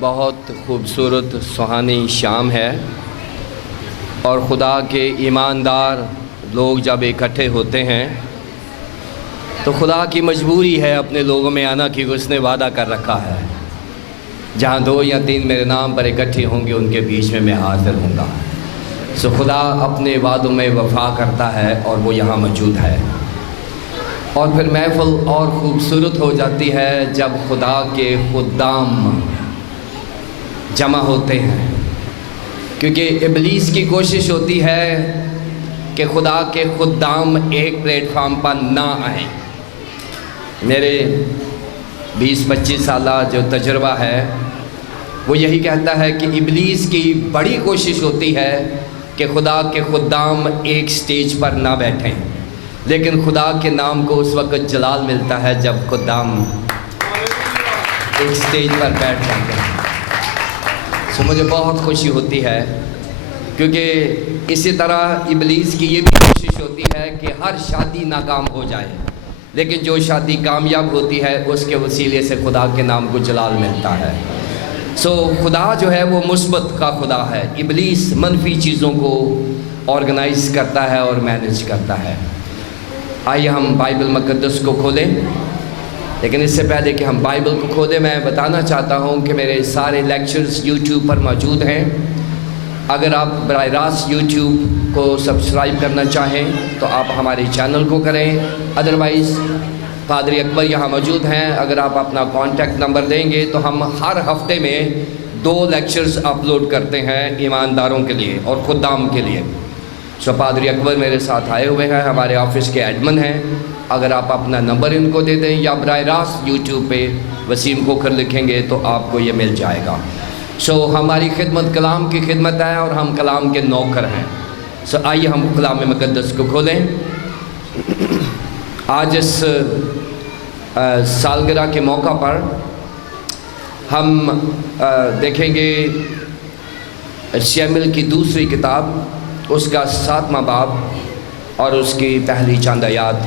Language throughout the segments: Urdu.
بہت خوبصورت سہانی شام ہے اور خدا کے ایماندار لوگ جب اکٹھے ہوتے ہیں تو خدا کی مجبوری ہے اپنے لوگوں میں آنا، کیونکہ اس نے وعدہ کر رکھا ہے جہاں 2 یا 3 میرے نام پر اکٹھے ہوں گے ان کے بیچ میں حاضر ہوں گا۔ سو خدا اپنے وعدوں میں وفا کرتا ہے اور وہ یہاں موجود ہے، اور پھر محفل اور خوبصورت ہو جاتی ہے جب خدا کے خدام جمع ہوتے ہیں، کیونکہ ابلیس کی کوشش ہوتی ہے کہ خدا کے خدام ایک پلیٹ فارم پر نہ آئیں۔ میرے 20-25 سالہ جو تجربہ ہے وہ یہی کہتا ہے کہ ابلیس کی بڑی کوشش ہوتی ہے کہ خدا کے خدام ایک سٹیج پر نہ بیٹھیں، لیکن خدا کے نام کو اس وقت جلال ملتا ہے جب خدام ایک سٹیج پر بیٹھ جاتے ہیں۔ سو مجھے بہت خوشی ہوتی ہے، کیونکہ اسی طرح ابلیس کی یہ بھی کوشش ہوتی ہے کہ ہر شادی ناکام ہو جائے، لیکن جو شادی کامیاب ہوتی ہے اس کے وسیلے سے خدا کے نام کو جلال ملتا ہے۔ سو خدا جو ہے وہ مثبت کا خدا ہے، ابلیس منفی چیزوں کو آرگنائز کرتا ہے اور مینیج کرتا ہے۔ آئیے ہم بائبل مقدس کو کھولیں، لیکن اس سے پہلے کہ ہم بائبل کو کھولیں میں بتانا چاہتا ہوں کہ میرے سارے لیکچرز یوٹیوب پر موجود ہیں۔ اگر آپ براہ راست یوٹیوب کو سبسکرائب کرنا چاہیں تو آپ ہمارے چینل کو کریں، ادروائز پادری اکبر یہاں موجود ہیں۔ اگر آپ اپنا کانٹیکٹ نمبر دیں گے تو ہم ہر ہفتے میں 2 لیکچرز اپلوڈ کرتے ہیں ایمانداروں کے لیے اور خدام کے لیے۔ سو پادری اکبر میرے ساتھ آئے ہوئے ہیں، ہمارے آفس کے ایڈمن ہیں۔ اگر آپ اپنا نمبر ان کو دے دیں یا براہ راست یوٹیوب پہ وسیم کھوکھر لکھیں گے تو آپ کو یہ مل جائے گا۔ سو ہماری خدمت کلام کی خدمت ہے اور ہم کلام کے نوکر ہیں۔ سو آئیے ہم کلام مقدس کو کھولیں۔ آج اس سالگرہ کے موقع پر ہم دیکھیں گے شیمل کی دوسری کتاب، اس کا 7واں باب اور اس کی پہلی چند آیات،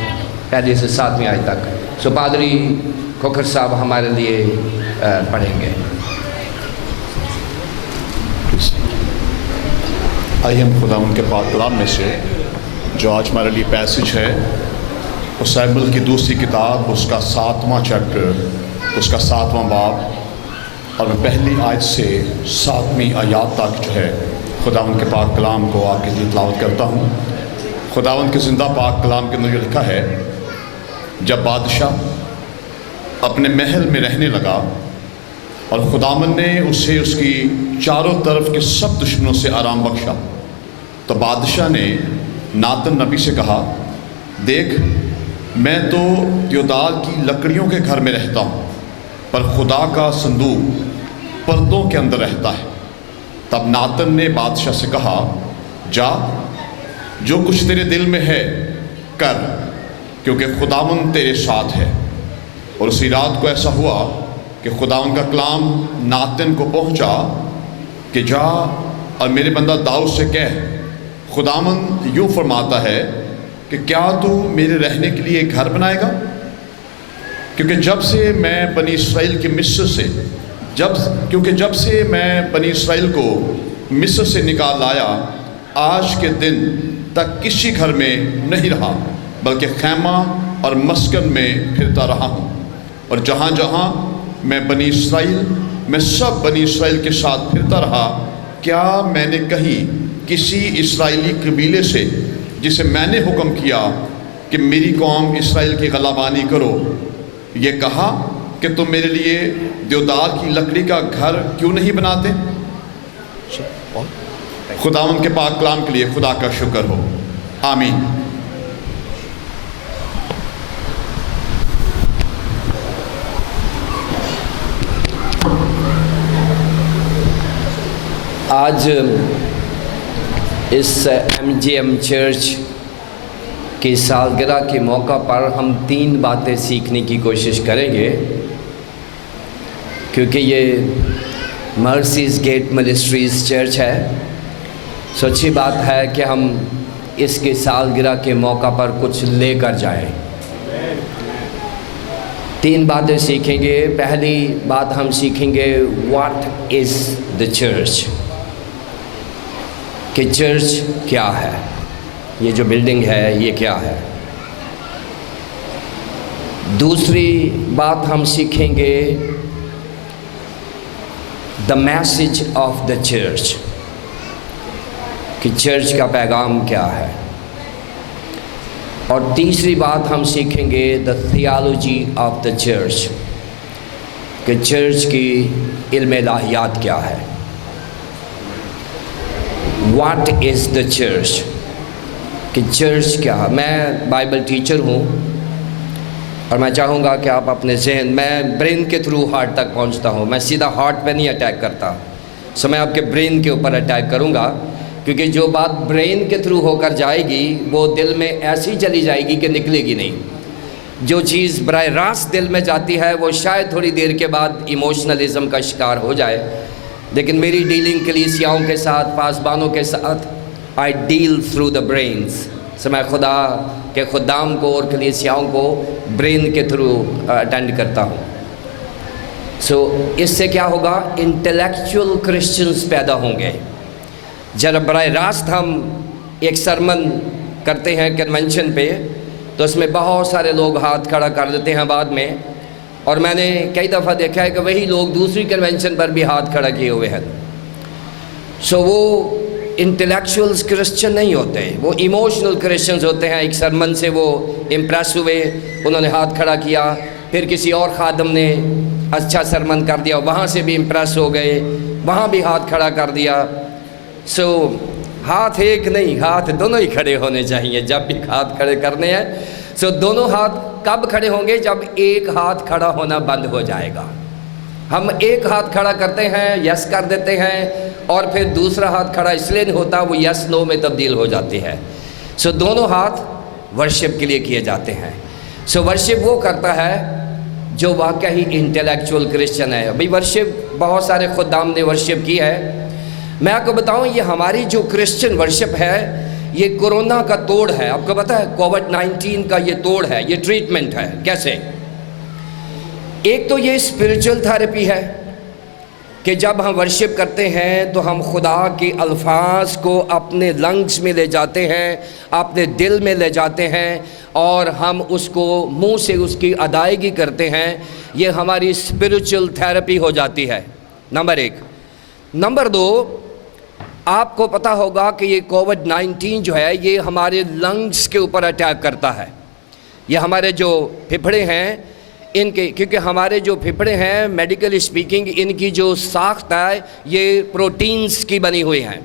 1 سے 7 آیت تک۔ سو پادری کھوکھر صاحب ہمارے لیے پڑھیں گے۔ آئیے ہم خدا ان کے پاک کلام میں سے جو آج ہمارے لیے پیسج ہے، اس شیمل کی دوسری کتاب، اس کا 7واں چیپٹر، اس کا 7واں باب، اور میں پہلی آیت سے 7ویں آیات تک جو ہے خدا ان کے پاک کلام کو آپ کے لیے تلاوت کرتا ہوں۔ خداوند کے زندہ پاک کلام کے اندر یہ لکھا ہے، جب بادشاہ اپنے محل میں رہنے لگا اور خداوند نے اسے اس کی چاروں طرف کے سب دشمنوں سے آرام بخشا، تو بادشاہ نے ناتن نبی سے کہا، دیکھ میں تو دیودار کی لکڑیوں کے گھر میں رہتا ہوں، پر خدا کا صندوق پردوں کے اندر رہتا ہے۔ تب ناتن نے بادشاہ سے کہا، جا جو کچھ تیرے دل میں ہے کر، کیونکہ خداوند تیرے ساتھ ہے۔ اور اسی رات کو ایسا ہوا کہ خداوند کا کلام ناتن کو پہنچا کہ جا اور میرے بندہ داؤد سے کہہ، خداوند یوں فرماتا ہے کہ کیا تو میرے رہنے کے لیے ایک گھر بنائے گا؟ کیونکہ جب سے میں بنی اسرائیل کو مصر سے نکال لایا، آج کے دن تک کسی گھر میں نہیں رہا، بلکہ خیمہ اور مسکن میں پھرتا رہا ہوں۔ اور جہاں جہاں میں سب بنی اسرائیل کے ساتھ پھرتا رہا، کیا میں نے کہیں کسی اسرائیلی قبیلے سے جسے میں نے حکم کیا کہ میری قوم اسرائیل کی غلبانی کرو، یہ کہا کہ تم میرے لیے دیودار کی لکڑی کا گھر کیوں نہیں بناتے؟ خداوند کے پاک کلام کے لیے خدا کا شکر ہو، آمین۔ آج اس MGM چرچ کی سالگرہ کے موقع پر ہم 3 باتیں سیکھنے کی کوشش کریں گے، کیونکہ یہ مرسیز گیٹ منسٹریز چرچ ہے۔ سو اچھی بات ہے کہ ہم اس کے سالگرہ کے موقع پر کچھ لے کر جائیں۔ 3 باتیں سیکھیں گے. پہلی بات ہم سیکھیں گے واٹ از دا چرچ، کہ چرچ کیا ہے، یہ جو بلڈنگ ہے یہ کیا ہے. دوسری بات ہم سیکھیں گے the message of the church, کہ چرچ کا پیغام کیا ہے. اور تیسری بات ہم سیکھیں گے دا تھیالوجی آف دا چرچ، کہ چرچ کی علم الہیات کیا ہے. واٹ از دا چرچ، کہ چرچ کیا ہے. میں بائبل ٹیچر ہوں اور میں چاہوں گا کہ آپ اپنے ذہن، میں برین کے تھرو ہارٹ تک پہنچتا ہوں، میں سیدھا ہارٹ پہ نہیں اٹیک کرتا. سو میں آپ کے برین کے اوپر اٹیک کروں گا، کیونکہ جو بات برین کے تھرو ہو کر جائے گی وہ دل میں ایسی چلی جائے گی کہ نکلے گی نہیں. جو چیز براہ راست دل میں جاتی ہے وہ شاید تھوڑی دیر کے بعد ایموشنلزم کا شکار ہو جائے. لیکن میری ڈیلنگ کلیسیاؤں کے ساتھ، پاسبانوں کے ساتھ، I deal through the brains. سو میں خدا کے خدام کو اور کلیسیاؤں کو برین کے تھرو اٹینڈ کرتا ہوں. سو اس سے کیا ہوگا، انٹلیکچول کرسچنز پیدا ہوں گے. جب براہ راست ہم ایک سرمن کرتے ہیں کنونشن پہ تو اس میں بہت سارے لوگ ہاتھ کھڑا کر دیتے ہیں بعد میں، اور میں نے کئی دفعہ دیکھا ہے کہ وہی لوگ دوسری کنونشن پر بھی ہاتھ کھڑا کیے ہوئے ہیں. سو وہ انٹلیکچوئلز کرسچن نہیں ہوتے، وہ ایموشنل کرسچنز ہوتے ہیں. ایک سرمن سے وہ امپریس ہوئے، انہوں نے ہاتھ کھڑا کیا، پھر کسی اور خادم نے اچھا سرمن کر دیا، وہاں سے بھی امپریس ہو گئے، وہاں بھی ہاتھ کھڑا کر دیا. سو ہاتھ ایک نہیں، ہاتھ دونوں ہی کھڑے ہونے چاہیے جب بھی ہاتھ کھڑے کرنے ہیں. سو دونوں ہاتھ کب کھڑے ہوں گے، جب ایک ہاتھ کھڑا ہونا بند ہو جائے گا. ہم ایک ہاتھ کھڑا کرتے ہیں، یس کر دیتے ہیں، اور پھر دوسرا ہاتھ کھڑا اس لیے نہیں ہوتا، وہ یس نو میں تبدیل ہو جاتی ہے. سو دونوں ہاتھ ورشپ کے لیے کیے جاتے ہیں. سو ورشپ وہ کرتا ہے جو واقعی انٹلیکچول کرسچن ہے. ابھی ورشپ بہت سارے خدام نے ورشپ کی ہے. میں آپ کو بتاؤں، یہ ہماری جو کرسچن ورشپ ہے یہ کورونا کا توڑ ہے. آپ کو پتہ ہے کووڈ-19 کا یہ توڑ ہے، یہ ٹریٹمنٹ ہے. کیسے؟ ایک تو یہ اسپریچول تھیراپی ہے کہ جب ہم ورشپ کرتے ہیں تو ہم خدا کے الفاظ کو اپنے لنگز میں لے جاتے ہیں، اپنے دل میں لے جاتے ہیں، اور ہم اس کو منہ سے اس کی ادائیگی کرتے ہیں. یہ ہماری اسپریچول تھیراپی ہو جاتی ہے، نمبر 1. نمبر 2، آپ کو پتہ ہوگا کہ یہ کووڈ-19 جو ہے یہ ہمارے لنگز کے اوپر اٹیک کرتا ہے. یہ ہمارے جو پھپھڑے ہیں ان کے، کیونکہ ہمارے جو پھپھڑے ہیں میڈیکل اسپیکنگ ان کی جو ساخت ہے یہ پروٹینز کی بنی ہوئی ہیں،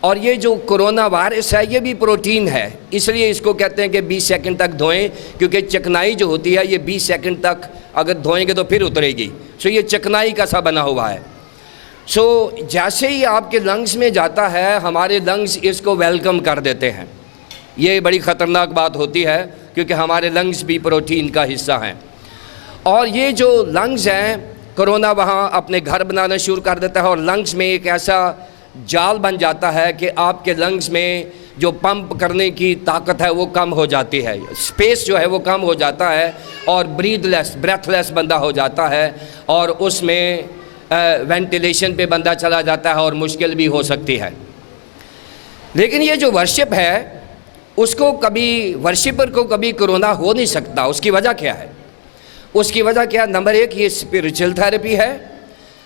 اور یہ جو کرونا وائرس ہے یہ بھی پروٹین ہے. اس لیے اس کو کہتے ہیں کہ 20 سیکنڈ تک دھوئیں، کیونکہ چکنائی جو ہوتی ہے یہ 20 سیکنڈ تک اگر دھوئیں گے تو پھر اترے گی. سو یہ چکنائی کا سا بنا ہوا ہے. سو جیسے ہی آپ کے لنگز میں جاتا ہے ہمارے لنگز اس کو ویلکم کر دیتے ہیں. یہ بڑی خطرناک بات ہوتی ہے کیونکہ ہمارے لنگز بھی پروٹین کا حصہ ہیں. اور یہ جو لنگز ہیں، کرونا وہاں اپنے گھر بنانا شروع کر دیتا ہے، اور لنگز میں ایک ایسا جال بن جاتا ہے کہ آپ کے لنگز میں جو پمپ کرنے کی طاقت ہے وہ کم ہو جاتی ہے، اسپیس جو ہے وہ کم ہو جاتا ہے، اور بریتھ لیس بندہ ہو جاتا ہے، اور اس میں وینٹیلیشن پہ بندہ چلا جاتا ہے اور مشکل بھی ہو سکتی ہے. لیکن یہ جو ورشپ ہے اس کو کبھی، ورشپر کو کبھی کرونا ہو نہیں سکتا. اس کی وجہ کیا ہے؟ اس کی وجہ کیا؟ نمبر 1 یہ اسپریچول تھیراپی ہے.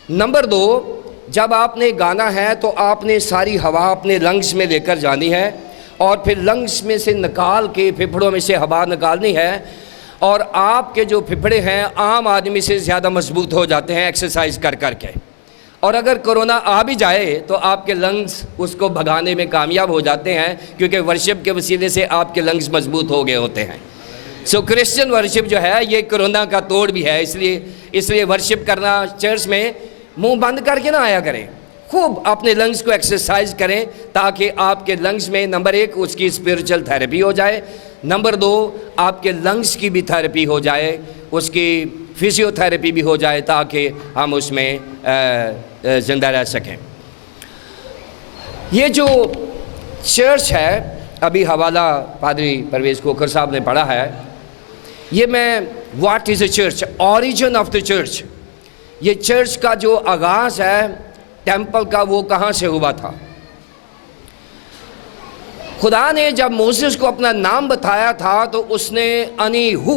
نمبر 2، جب آپ نے گانا ہے تو آپ نے ساری ہوا اپنے لنگز میں لے کر جانی ہے، اور پھر لنگز میں سے نکال کے پھپھڑوں میں سے ہوا نکالنی ہے، اور آپ کے جو پھپھڑے ہیں عام آدمی سے زیادہ مضبوط ہو جاتے ہیں ایکسرسائز کر کر کے. اور اگر کرونا آ بھی جائے تو آپ کے لنگز اس کو بھگانے میں کامیاب ہو جاتے ہیں، کیونکہ ورشپ کے وسیلے سے آپ کے لنگز مضبوط ہو گئے ہوتے ہیں. سو کرسچن ورشپ جو ہے یہ کرونا کا توڑ بھی ہے. اس لیے ورشپ کرنا چرچ میں منہ بند کر کے نہ آیا کریں، خوب اپنے لنگز کو ایکسرسائز کریں تاکہ آپ کے لنگز میں نمبر 1 اس کی اسپریچول تھیراپی ہو جائے، نمبر 2 آپ کے لنگز کی بھی تھیراپی ہو جائے، اس کی فزیو تھیراپی بھی ہو جائے تاکہ ہم اس میں زندہ رہ سکیں. یہ جو چرچ ہے، ابھی حوالہ پادری پرویز کوکر صاحب نے پڑھا ہے، یہ میں What is a church? Origin of the church. یہ چرچ کا جو آغاز ہے ٹیمپل کا وہ کہاں سے ہوا تھا؟ خدا نے جب موسیس کو اپنا نام بتایا تھا تو اس نے انی ہو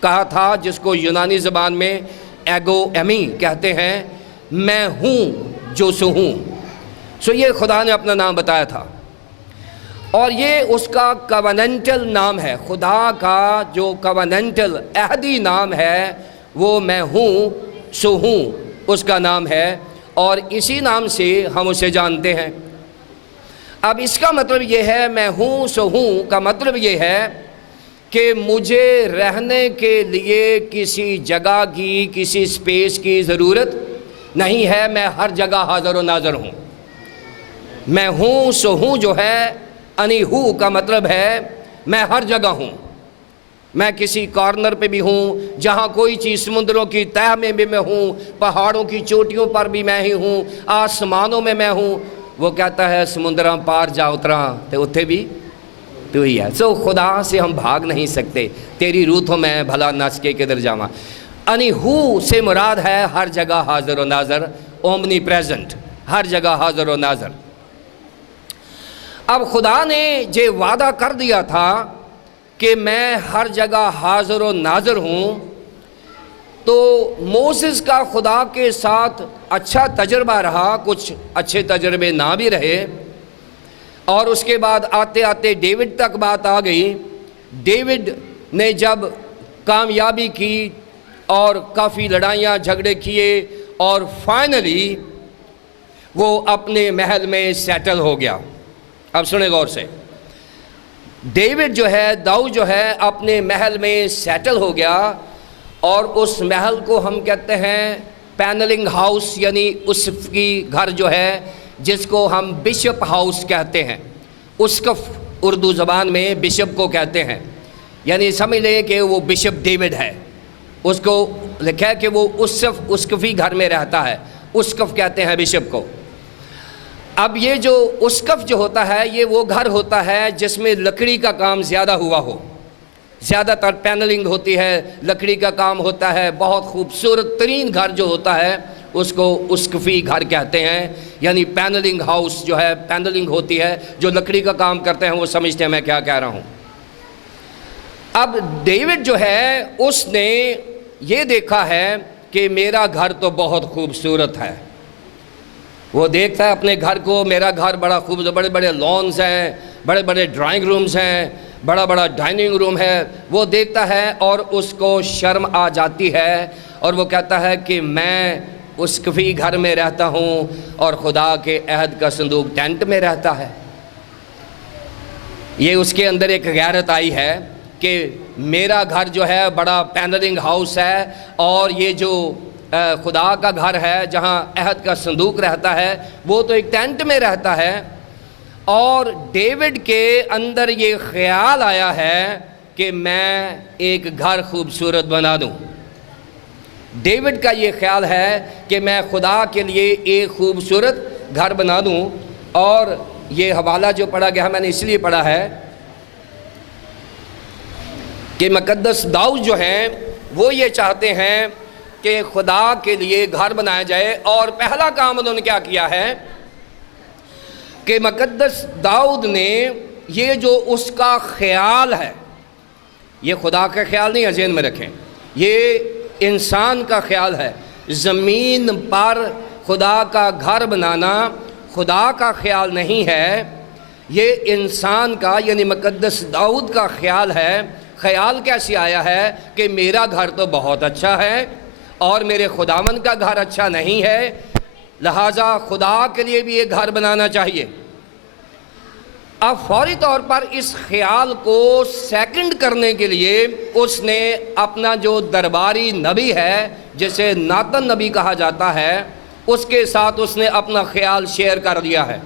کہا تھا، جس کو یونانی زبان میں ایگو ایمی کہتے ہیں، میں ہوں جو سو ہوں. سو یہ خدا نے اپنا نام بتایا تھا، اور یہ اس کا کووننٹل نام ہے. خدا کا جو کووننٹل عہدی نام ہے وہ میں ہوں سو ہوں اس کا نام ہے، اور اسی نام سے ہم اسے جانتے ہیں. اب اس کا مطلب یہ ہے، میں ہوں سو ہوں کا مطلب یہ ہے کہ مجھے رہنے کے لیے کسی جگہ کی، کسی سپیس کی ضرورت نہیں ہے. میں ہر جگہ حاضر و ناظر ہوں. میں ہوں سو ہوں جو ہے، انی ہو کا مطلب ہے میں ہر جگہ ہوں. میں کسی کارنر پہ بھی ہوں، جہاں کوئی چیز، سمندروں کی تہہ میں بھی میں ہوں، پہاڑوں کی چوٹیوں پر بھی میں ہی ہوں، آسمانوں میں میں ہوں. وہ کہتا ہے سمندراں پار جا اتراں تے اتھے بھی تو ہی ہے. سو خدا سے ہم بھاگ نہیں سکتے. تیری روح تو میں بھلا نس کے کدھر جاواں. انی ہو سے مراد ہے ہر جگہ حاضر و ناظر، اومنی پریزنٹ، ہر جگہ حاضر و ناظر. اب خدا نے یہ وعدہ کر دیا تھا کہ میں ہر جگہ حاضر و ناظر ہوں، تو موسیس کا خدا کے ساتھ اچھا تجربہ رہا، کچھ اچھے تجربے نہ بھی رہے، اور اس کے بعد آتے آتے ڈیوڈ تک بات آ گئی. ڈیوڈ نے جب کامیابی کی اور کافی لڑائیاں جھگڑے کیے، اور فائنلی وہ اپنے محل میں سیٹل ہو گیا. اب سنیں غور سے، ڈیوڈ جو ہے، داؤد جو ہے، اپنے محل میں سیٹل ہو گیا، اور اس محل کو ہم کہتے ہیں پینلنگ ہاؤس، یعنی اس کی گھر جو ہے جس کو ہم بشپ ہاؤس کہتے ہیں. اسقف اردو زبان میں بشپ کو کہتے ہیں، یعنی سمجھ لیں کہ وہ بشپ ڈیوڈ ہے. اس کو لکھا ہے کہ وہ اسقفی گھر میں رہتا ہے. اسقف کہتے ہیں بشپ کو. اب یہ جو اسقف جو ہوتا ہے، یہ وہ گھر ہوتا ہے جس میں لکڑی کا کام زیادہ ہوا ہو. زیادہ تر پینلنگ ہوتی ہے، لکڑی کا کام ہوتا ہے. بہت خوبصورت ترین گھر جو ہوتا ہے اس کو اسقفی گھر کہتے ہیں، یعنی پینلنگ ہاؤس جو ہے، پینلنگ ہوتی ہے. جو لکڑی کا کام کرتے ہیں وہ سمجھتے ہیں میں کیا کہہ رہا ہوں. اب ڈیوڈ جو ہے اس نے یہ دیکھا ہے کہ میرا گھر تو بہت خوبصورت ہے. وہ دیکھتا ہے اپنے گھر کو، میرا گھر بڑا خوبصورت، بڑے بڑے لانز ہیں، بڑے بڑے ڈرائنگ رومز ہیں، بڑا بڑا ڈائننگ روم ہے. وہ دیکھتا ہے اور اس کو شرم آ جاتی ہے، اور وہ کہتا ہے کہ میں اسقفی گھر میں رہتا ہوں اور خدا کے عہد کا صندوق ٹینٹ میں رہتا ہے. یہ اس کے اندر ایک غیرت آئی ہے کہ میرا گھر جو ہے بڑا پینلنگ ہاؤس ہے، اور یہ جو خدا کا گھر ہے جہاں عہد کا صندوق رہتا ہے وہ تو ایک ٹینٹ میں رہتا ہے. اور ڈیوڈ کے اندر یہ خیال آیا ہے کہ میں ایک گھر خوبصورت بنا دوں. ڈیوڈ کا یہ خیال ہے کہ میں خدا کے لیے ایک خوبصورت گھر بنا دوں. اور یہ حوالہ جو پڑھا گیا میں نے اس لیے پڑھا ہے کہ مقدس داؤد جو ہیں وہ یہ چاہتے ہیں کہ خدا کے لیے گھر بنایا جائے. اور پہلا کام انہوں نے کیا کیا ہے کہ مقدس داؤد نے یہ جو اس کا خیال ہے، یہ خدا کا خیال نہیں ہے، ذہن میں رکھیں، یہ انسان کا خیال ہے. زمین پر خدا کا گھر بنانا خدا کا خیال نہیں ہے، یہ انسان کا یعنی مقدس داؤد کا خیال ہے. خیال کیسے آیا ہے کہ میرا گھر تو بہت اچھا ہے اور میرے خداوند کا گھر اچھا نہیں ہے، لہٰذا خدا کے لیے بھی ایک گھر بنانا چاہیے. اب فوری طور پر اس خیال کو سیکنڈ کرنے کے لیے اس نے اپنا جو درباری نبی ہے جسے ناتن نبی کہا جاتا ہے، اس کے ساتھ اس نے اپنا خیال شیئر کر دیا ہے.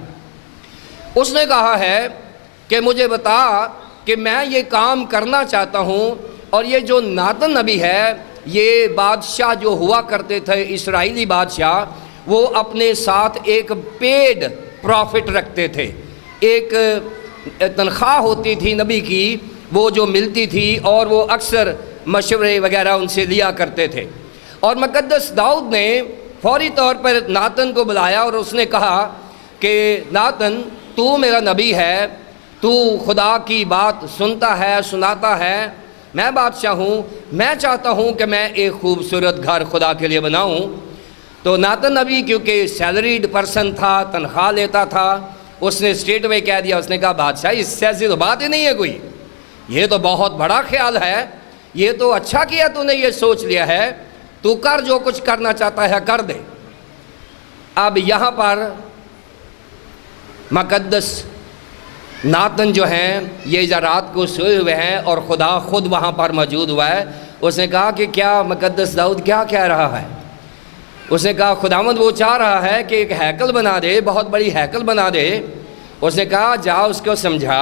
اس نے کہا ہے کہ مجھے بتا کہ میں یہ کام کرنا چاہتا ہوں، اور یہ جو ناتن نبی ہے یہ بادشاہ جو ہوا کرتے تھے اسرائیلی بادشاہ، وہ اپنے ساتھ ایک پیڈ پروفٹ رکھتے تھے. ایک تنخواہ ہوتی تھی نبی کی، وہ جو ملتی تھی، اور وہ اکثر مشورے وغیرہ ان سے لیا کرتے تھے۔ اور مقدس داؤد نے فوری طور پر ناتن کو بلایا اور اس نے کہا کہ ناتن، تو میرا نبی ہے، تو خدا کی بات سنتا ہے، سناتا ہے، میں بادشاہ ہوں، میں چاہتا ہوں کہ میں ایک خوبصورت گھر خدا کے لیے بناؤں۔ تو ناتن نبی کیونکہ سیلریڈ پرسن تھا، تنخواہ لیتا تھا، اس نے اسٹریٹ میں کہہ دیا، اس نے کہا بادشاہ اس سے ایسی تو بات ہی نہیں ہے کوئی، یہ تو بہت بڑا خیال ہے، یہ تو اچھا کیا تو نے یہ سوچ لیا ہے، تو کر جو کچھ کرنا چاہتا ہے کر دے۔ اب یہاں پر مقدس ناتن جو ہیں یہ رات کو سوئے ہوئے ہیں اور خدا خود وہاں پر موجود ہوا ہے۔ اس نے کہا کہ کیا مقدس داؤد کیا کہہ رہا ہے؟ اس نے کہا خداوند وہ چاہ رہا ہے کہ ایک ہیکل بنا دے، بہت بڑی ہیکل بنا دے۔ اس نے کہا جا اس کو سمجھا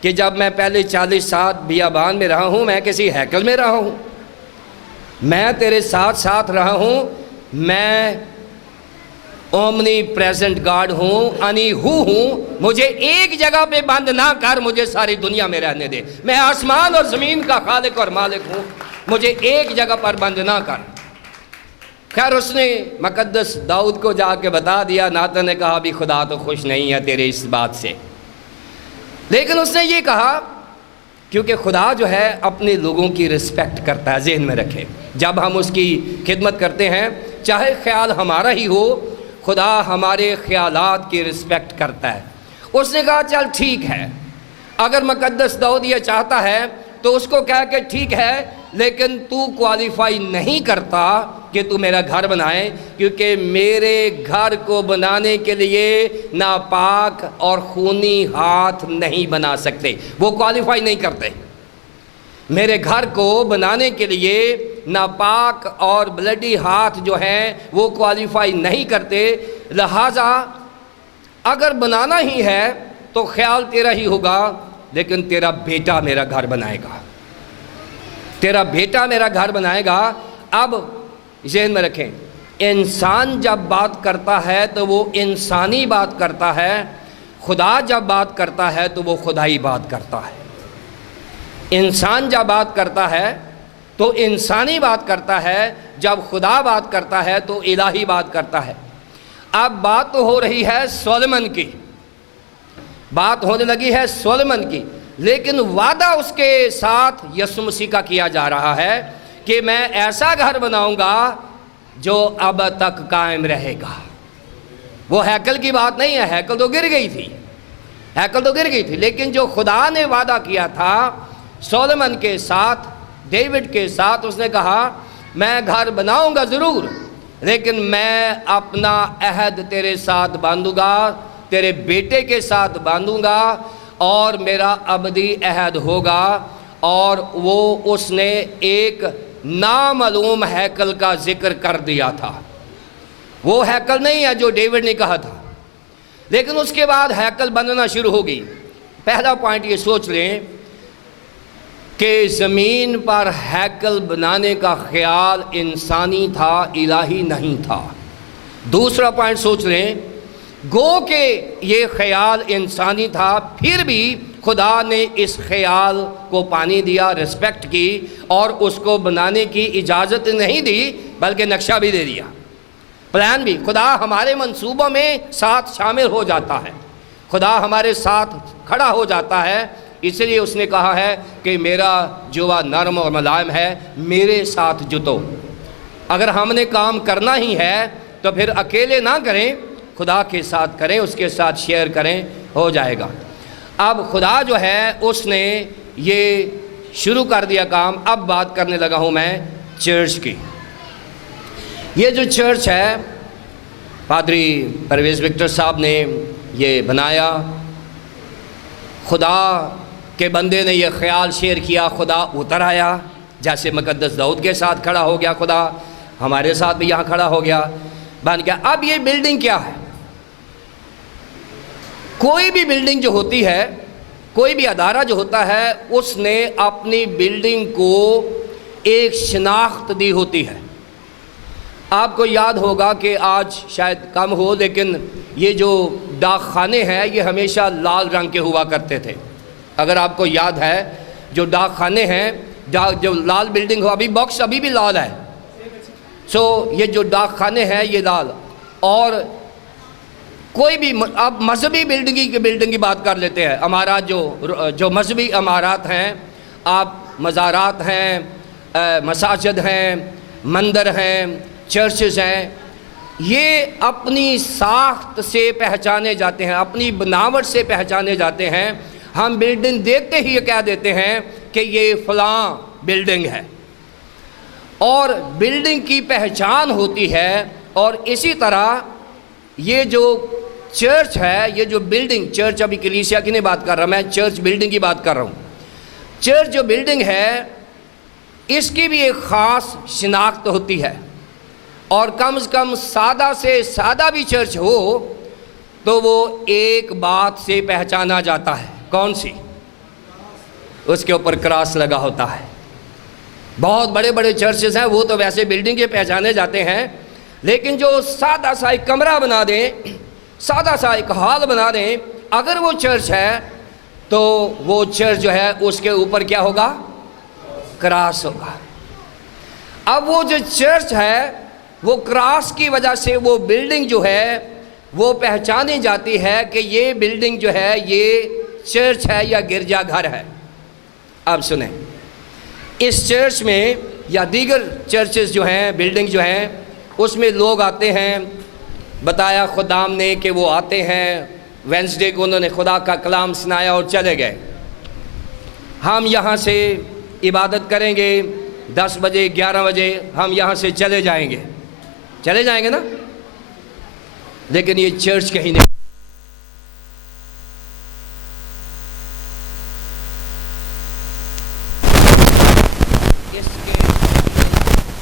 کہ جب میں پہلے 40 سال بیابان میں رہا ہوں میں کسی ہیکل میں رہا ہوں، میں تیرے ساتھ ساتھ رہا ہوں، میں اومنی پریزنٹ گاڈ ہوں، انی ہوں، مجھے ایک جگہ پہ بند نہ کر، مجھے ساری دنیا میں رہنے دے، میں آسمان اور زمین کا خالق اور مالک ہوں، مجھے ایک جگہ پر بند نہ کر۔ خیر اس نے مقدس داؤد کو جا کے بتا دیا۔ ناتن نے کہا بھی خدا تو خوش نہیں ہے تیرے اس بات سے، لیکن اس نے یہ کہا کیونکہ خدا جو ہے اپنے لوگوں کی رسپیکٹ کرتا ہے، ذہن میں رکھے، جب ہم اس کی خدمت کرتے ہیں چاہے خیال ہمارا ہی ہو، خدا ہمارے خیالات کی رسپیکٹ کرتا ہے۔ اس نے کہا چل ٹھیک ہے، اگر مقدس داؤد یہ چاہتا ہے تو اس کو کہہ کہ ٹھیک ہے، لیکن تو کوالیفائی نہیں کرتا کہ تو میرا گھر بنائے، کیونکہ میرے گھر کو بنانے کے لیے ناپاک اور خونی ہاتھ نہیں بنا سکتے، وہ کوالیفائی نہیں کرتے۔ میرے گھر کو بنانے کے لیے ناپاک اور بلڈی ہاتھ جو ہیں وہ کوالیفائی نہیں کرتے، لہٰذا اگر بنانا ہی ہے تو خیال تیرا ہی ہوگا، لیکن تیرا بیٹا میرا گھر بنائے گا، تیرا بیٹا میرا گھر بنائے گا۔ اب ذہن میں رکھیں، انسان جب بات کرتا ہے تو وہ انسانی بات کرتا ہے، خدا جب بات کرتا ہے تو وہ خدائی بات کرتا ہے۔ انسان جب بات کرتا ہے تو انسانی بات کرتا ہے، جب خدا بات کرتا ہے تو الہی بات کرتا ہے۔ اب بات تو ہو رہی ہے سولمن کی، بات ہونے لگی ہے سولمن کی، لیکن وعدہ اس کے ساتھ یسوع مسیح کا کیا جا رہا ہے کہ میں ایسا گھر بناؤں گا جو اب تک قائم رہے گا۔ وہ ہیکل کی بات نہیں ہے، ہیکل تو گر گئی تھی، ہیکل تو گر گئی تھی، لیکن جو خدا نے وعدہ کیا تھا سولمن کے ساتھ، ڈیوڈ کے ساتھ، اس نے کہا میں گھر بناؤں گا ضرور، لیکن میں اپنا عہد تیرے ساتھ باندھوں گا، تیرے بیٹے کے ساتھ باندھوں گا، اور میرا ابدی عہد ہوگا۔ اور وہ اس نے ایک نامعلوم ہیکل کا ذکر کر دیا تھا، وہ ہیکل نہیں ہے جو ڈیوڈ نے کہا تھا، لیکن اس کے بعد ہیکل بننا شروع ہو گئی۔ پہلا پوائنٹ یہ سوچ لیں کہ زمین پر ہیکل بنانے کا خیال انسانی تھا، الہی نہیں تھا۔ دوسرا پوائنٹ سوچ لیں، گو کہ یہ خیال انسانی تھا، پھر بھی خدا نے اس خیال کو پانی دیا، رسپیکٹ کی، اور اس کو بنانے کی اجازت نہیں دی بلکہ نقشہ بھی دے دیا، پلان بھی۔ خدا ہمارے منصوبوں میں ساتھ شامل ہو جاتا ہے، خدا ہمارے ساتھ کھڑا ہو جاتا ہے، اس لیے اس نے کہا ہے کہ میرا جوا نرم اور ملائم ہے، میرے ساتھ جتو۔ اگر ہم نے کام کرنا ہی ہے تو پھر اکیلے نہ کریں، خدا کے ساتھ کریں، اس کے ساتھ شیئر کریں، ہو جائے گا۔ اب خدا جو ہے اس نے یہ شروع کر دیا کام۔ اب بات کرنے لگا ہوں میں چرچ کی۔ یہ جو چرچ ہے پادری پرویز وکٹر صاحب نے یہ بنایا، خدا کے بندے نے یہ خیال شیئر کیا، خدا اتر آیا، جیسے مقدس داؤد کے ساتھ کھڑا ہو گیا خدا، ہمارے ساتھ بھی یہاں کھڑا ہو گیا، بن گیا۔ اب یہ بلڈنگ کیا ہے؟ کوئی بھی بلڈنگ جو ہوتی ہے، کوئی بھی ادارہ جو ہوتا ہے، اس نے اپنی بلڈنگ کو ایک شناخت دی ہوتی ہے۔ آپ کو یاد ہوگا کہ آج شاید کم ہو، لیکن یہ جو ڈاک خانے ہیں یہ ہمیشہ لال رنگ کے ہوا کرتے تھے۔ اگر آپ کو یاد ہے جو ڈاک خانے ہیں جو لال بلڈنگ ہو، ابھی باکس ابھی بھی لال ہے. سو یہ جو ڈاک خانے ہیں یہ لال. اور کوئی بھی اب مذہبی بلڈنگ کی بات کر لیتے ہیں. عمارات جو مذہبی عمارات ہیں، آپ مزارات ہیں، مساجد ہیں، مندر ہیں، چرچز ہیں، یہ اپنی ساخت سے پہچانے جاتے ہیں، اپنی بناوٹ سے پہچانے جاتے ہیں. ہم بلڈنگ دیکھتے ہی یہ کہہ دیتے ہیں کہ یہ فلاں بلڈنگ ہے، اور بلڈنگ کی پہچان ہوتی ہے. اور اسی طرح یہ جو چرچ ہے، یہ جو بلڈنگ، چرچ ابھی کلیسیا کی نہیں بات کر رہا میں، چرچ بلڈنگ کی بات کر رہا ہوں. چرچ جو بلڈنگ ہے اس کی بھی ایک خاص شناخت ہوتی ہے، اور کم از کم سادہ سے سادہ بھی چرچ ہو تو وہ ایک بات سے پہچانا جاتا ہے. کون سی؟ اس کے اوپر کراس لگا ہوتا ہے. بہت بڑے بڑے چرچز ہیں وہ تو ویسے بلڈنگ کے پہچانے جاتے ہیں، لیکن جو سادہ سا ایک کمرہ بنا دیں، سادہ سا ایک ہال بنا دیں، اگر وہ چرچ ہے تو وہ چرچ جو ہے اس کے اوپر کیا ہوگا؟ کراس ہوگا. اب وہ جو چرچ ہے وہ کراس کی وجہ سے وہ بلڈنگ جو ہے وہ پہچانی جاتی ہے کہ یہ بلڈنگ جو ہے یہ چرچ ہے یا گرجا گھر ہے. اب سنیں، اس چرچ میں یا دیگر چرچز جو ہیں، بلڈنگ جو ہیں، اس میں لوگ آتے ہیں. بتایا خدام نے کہ وہ آتے ہیں وینسڈے کو، انہوں نے خدا کا کلام سنایا اور چلے گئے. ہم یہاں سے عبادت کریں گے 10 بجے 11 بجے، ہم یہاں سے چلے جائیں گے نا. لیکن یہ چرچ کہیں نہیں. اس کے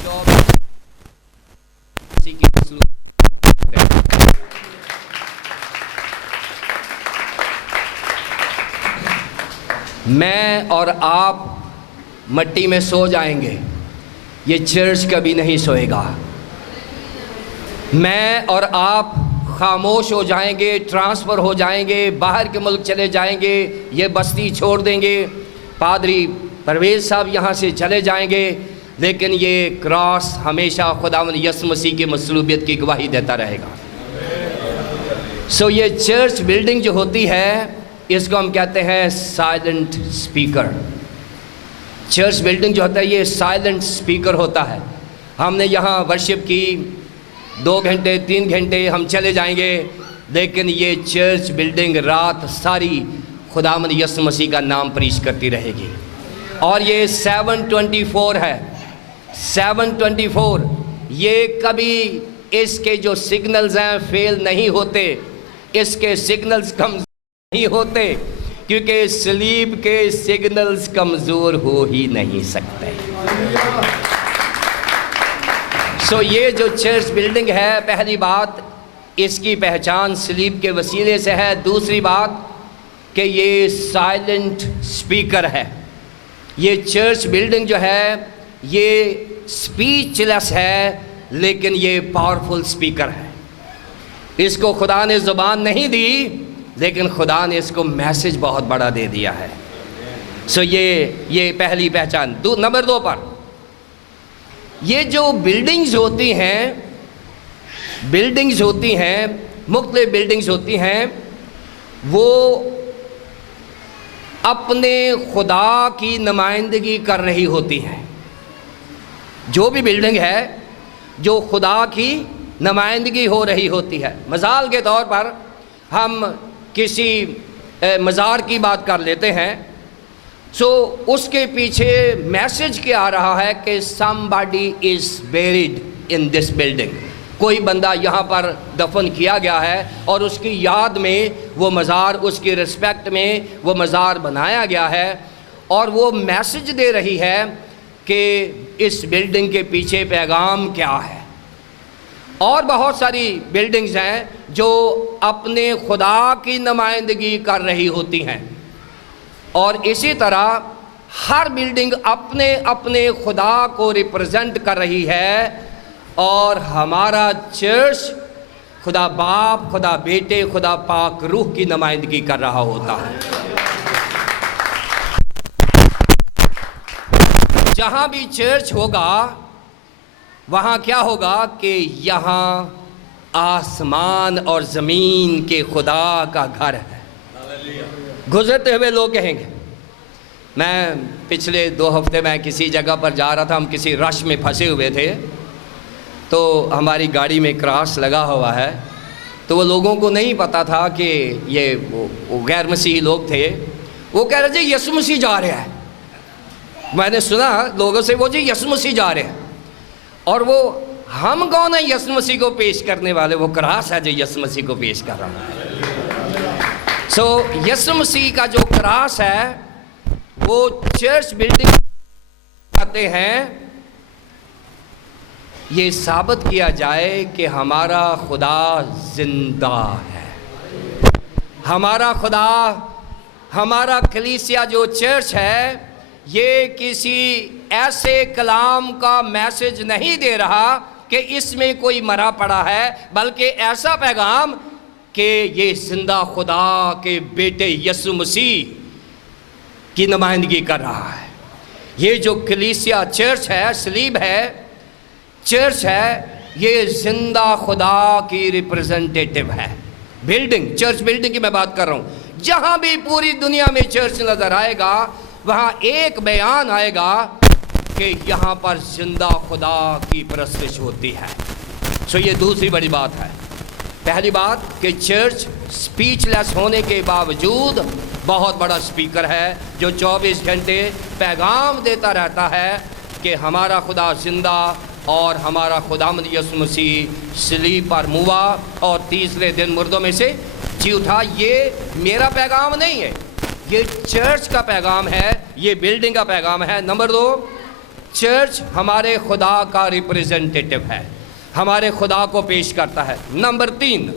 جاب کسی کی میں اور آپ مٹی میں سو جائیں گے، یہ چرچ کبھی نہیں سوئے گا. میں اور آپ خاموش ہو جائیں گے، ٹرانسفر ہو جائیں گے، باہر کے ملک چلے جائیں گے، یہ بستی چھوڑ دیں گے، پادری پرویز صاحب یہاں سے چلے جائیں گے، لیکن یہ کراس ہمیشہ خداوند یسوع مسیح کی مصلوبیت کی گواہی دیتا رہے گا. سو یہ چرچ بلڈنگ جو ہوتی ہے اس کو ہم کہتے ہیں سائلنٹ سپیکر. چرچ بلڈنگ جو ہوتا ہے یہ سائلنٹ سپیکر ہوتا ہے. ہم نے یہاں ورشپ کی 2 گھنٹے 3 گھنٹے ہم چلے جائیں گے، لیکن یہ چرچ بلڈنگ رات ساری خداوند یسوع مسیح کا نام پریش کرتی رہے گی. اور یہ 724 ہے. 724 یہ کبھی اس کے جو سگنلز ہیں فیل نہیں ہوتے، اس کے سگنلز کمزور نہیں ہوتے، کیونکہ صلیب کے سگنلز کمزور ہو ہی نہیں سکتے. سو یہ جو چرچ بلڈنگ ہے، پہلی بات اس کی پہچان صلیب کے وسیلے سے ہے. دوسری بات کہ یہ سائلنٹ سپیکر ہے. یہ چرچ بلڈنگ جو ہے یہ سپیچ لیس ہے، لیکن یہ پاورفل سپیکر ہے. اس کو خدا نے زبان نہیں دی، لیکن خدا نے اس کو میسج بہت بڑا دے دیا ہے. سو یہ پہلی پہچان. نمبر 2 پر یہ جو بلڈنگز ہوتی ہیں مختلف بلڈنگز ہوتی ہیں، وہ اپنے خدا کی نمائندگی کر رہی ہوتی ہیں. جو بھی بلڈنگ ہے جو خدا کی نمائندگی ہو رہی ہوتی ہے. مثال کے طور پر ہم کسی مزار کی بات کر لیتے ہیں، سو اس کے پیچھے میسج کیا آ رہا ہے کہ somebody is buried in this building. کوئی بندہ یہاں پر دفن کیا گیا ہے اور اس کی یاد میں وہ مزار، اس کی رسپیکٹ میں وہ مزار بنایا گیا ہے، اور وہ میسج دے رہی ہے کہ اس بلڈنگ کے پیچھے پیغام کیا ہے. اور بہت ساری بلڈنگز ہیں جو اپنے خدا کی نمائندگی کر رہی ہوتی ہیں، اور اسی طرح ہر بلڈنگ اپنے خدا کو ریپرزینٹ کر رہی ہے. اور ہمارا چرچ خدا باپ، خدا بیٹے، خدا پاک روح کی نمائندگی کر رہا ہوتا ہے. جہاں بھی چرچ ہوگا وہاں کیا ہوگا کہ یہاں آسمان اور زمین کے خدا کا گھر ہے۔ گزرتے ہوئے لوگ کہیں گے، میں پچھلے 2 ہفتے میں کسی جگہ پر جا رہا تھا، ہم کسی رش میں پھنسے ہوئے تھے، تو ہماری گاڑی میں کراس لگا ہوا ہے، تو وہ لوگوں کو نہیں پتا تھا کہ یہ وہ غیر مسیحی لوگ تھے، وہ کہہ رہے تھے یسوع مسیح جا رہا ہے۔ میں نے سنا لوگوں سے، وہ جی یسوع مسیح جا رہے ہیں، اور وہ ہم کون ہیں یسوع مسیح کو پیش کرنے والے؟ وہ کراس ہے جو یسوع مسیح کو پیش کر رہا ہے۔ یسوع مسیح کا جو کراس ہے وہ چرچ بلڈنگ آتے ہیں، یہ ثابت کیا جائے کہ ہمارا خدا زندہ ہے، ہمارا خدا، ہمارا کلیسیا جو چرچ ہے، یہ کسی ایسے کلام کا میسج نہیں دے رہا کہ اس میں کوئی مرا پڑا ہے، بلکہ ایسا پیغام کہ یہ زندہ خدا کے بیٹے یسوع مسیح کی نمائندگی کر رہا ہے۔ یہ جو کلیسیا چرچ ہے، صلیب ہے، چرچ ہے، یہ زندہ خدا کی ریپرزنٹیٹیو ہے۔ بلڈنگ، چرچ بلڈنگ کی میں بات کر رہا ہوں۔ جہاں بھی پوری دنیا میں چرچ نظر آئے گا وہاں ایک بیان آئے گا کہ یہاں پر زندہ خدا کی پرستش ہوتی ہے۔ یہ دوسری بڑی بات ہے۔ پہلی بات کہ چرچ سپیچ لیس ہونے کے باوجود بہت بڑا سپیکر ہے جو 24 گھنٹے پیغام دیتا رہتا ہے کہ ہمارا خدا زندہ اور ہمارا خداوند یسوع مسیح صلیب پر موا اور تیسرے دن مردوں میں سے جی اٹھا۔ یہ میرا پیغام نہیں ہے، یہ چرچ کا پیغام ہے، یہ بلڈنگ کا پیغام ہے۔ نمبر 2، چرچ ہمارے خدا کا ریپریزنٹیٹیو ہے، ہمارے خدا کو پیش کرتا ہے۔ نمبر 3،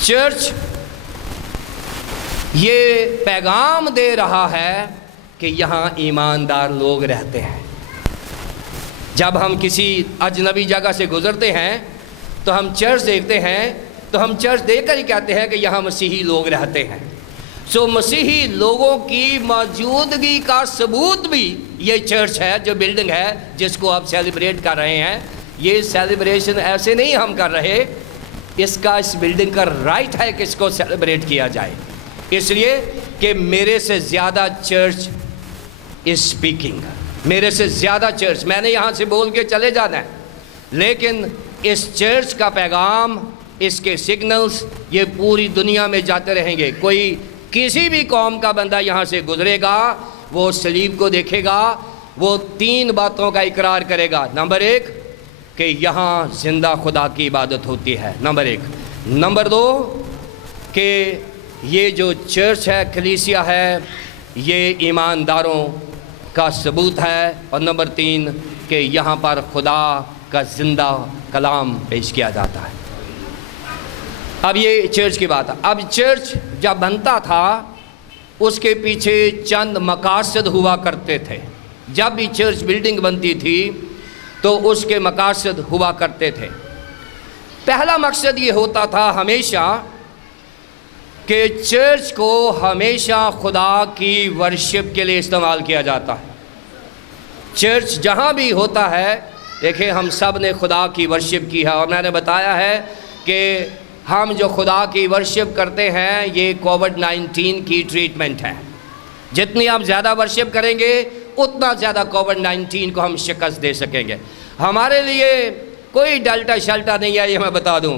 چرچ یہ پیغام دے رہا ہے کہ یہاں ایماندار لوگ رہتے ہیں۔ جب ہم کسی اجنبی جگہ سے گزرتے ہیں تو ہم چرچ دیکھتے ہیں تو ہم چرچ دیکھ کر ہی کہتے ہیں کہ یہاں مسیحی لوگ رہتے ہیں۔ مسیحی لوگوں کی موجودگی کا ثبوت بھی یہ چرچ ہے، جو بلڈنگ ہے جس کو آپ سیلیبریٹ کر رہے ہیں۔ یہ سیلیبریشن ایسے نہیں ہم کر رہے، اس کا اس بلڈنگ کا رائٹ ہے کہ اس کو سیلیبریٹ کیا جائے، اس لیے کہ میرے سے زیادہ چرچ از اسپیکنگ، میرے سے زیادہ چرچ، میں نے یہاں سے بول کے چلے جانا ہے، لیکن اس چرچ کا پیغام، اس کے سگنلز یہ پوری دنیا میں جاتے رہیں گے۔ کوئی کسی بھی قوم کا بندہ یہاں سے گزرے گا، وہ صلیب کو دیکھے گا، وہ 3 باتوں کا اقرار کرے گا۔ نمبر 1 کہ یہاں زندہ خدا کی عبادت ہوتی ہے، نمبر 1۔ نمبر 2 کہ یہ جو چرچ ہے، کلیسیا ہے، یہ ایمانداروں کا ثبوت ہے، اور نمبر 3 کہ یہاں پر خدا کا زندہ کلام پیش کیا جاتا ہے۔ اب یہ چرچ کی بات ہے۔ اب چرچ جب بنتا تھا اس کے پیچھے چند مقاصد ہوا کرتے تھے۔ جب بھی چرچ بلڈنگ بنتی تھی تو اس کے مقاصد ہوا کرتے تھے۔ پہلا مقصد یہ ہوتا تھا ہمیشہ کہ چرچ کو ہمیشہ خدا کی ورشپ کے لیے استعمال کیا جاتا ہے۔ چرچ جہاں بھی ہوتا ہے، دیکھیں ہم سب نے خدا کی ورشپ کی ہے، اور میں نے بتایا ہے کہ ہم جو خدا کی ورشپ کرتے ہیں یہ کووڈ-19 کی ٹریٹمنٹ ہے۔ جتنی آپ زیادہ ورشپ کریں گے اتنا زیادہ کووڈ-19 کو ہم شکست دے سکیں گے۔ ہمارے لیے کوئی ڈلٹا شلٹا نہیں ہے، یہ میں بتا دوں،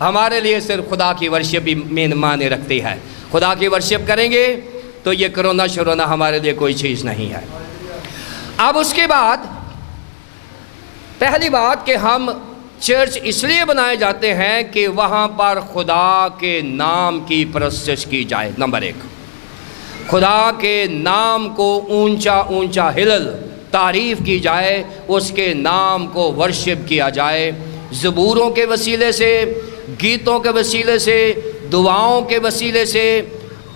ہمارے لیے صرف خدا کی ورشپ ہی مین معنی رکھتی ہے۔ خدا کی ورشپ کریں گے تو یہ کرونا شرونا ہمارے لیے کوئی چیز نہیں ہے۔ اب اس کے بعد پہلی بات کہ ہم چرچ اس لیے بنائے جاتے ہیں کہ وہاں پر خدا کے نام کی پرستش کی جائے۔ نمبر 1، خدا کے نام کو اونچا اونچا ہلل تعریف کی جائے، اس کے نام کو ورشپ کیا جائے، زبوروں کے وسیلے سے، گیتوں کے وسیلے سے، دعاؤں کے وسیلے سے۔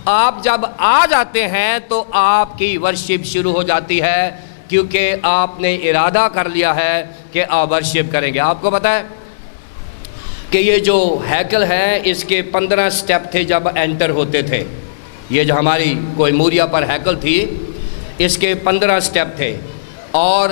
آپ جب آ جاتے ہیں تو آپ کی ورشپ شروع ہو جاتی ہے، کیونکہ آپ نے ارادہ کر لیا ہے کہ آپ ورشپ کریں گے۔ آپ کو پتہ ہے کہ یہ جو ہیکل ہے اس کے 15 سٹیپ تھے جب انٹر ہوتے تھے۔ یہ جو ہماری کوئی موریا پر ہیکل تھی، اس کے 15 سٹیپ تھے، اور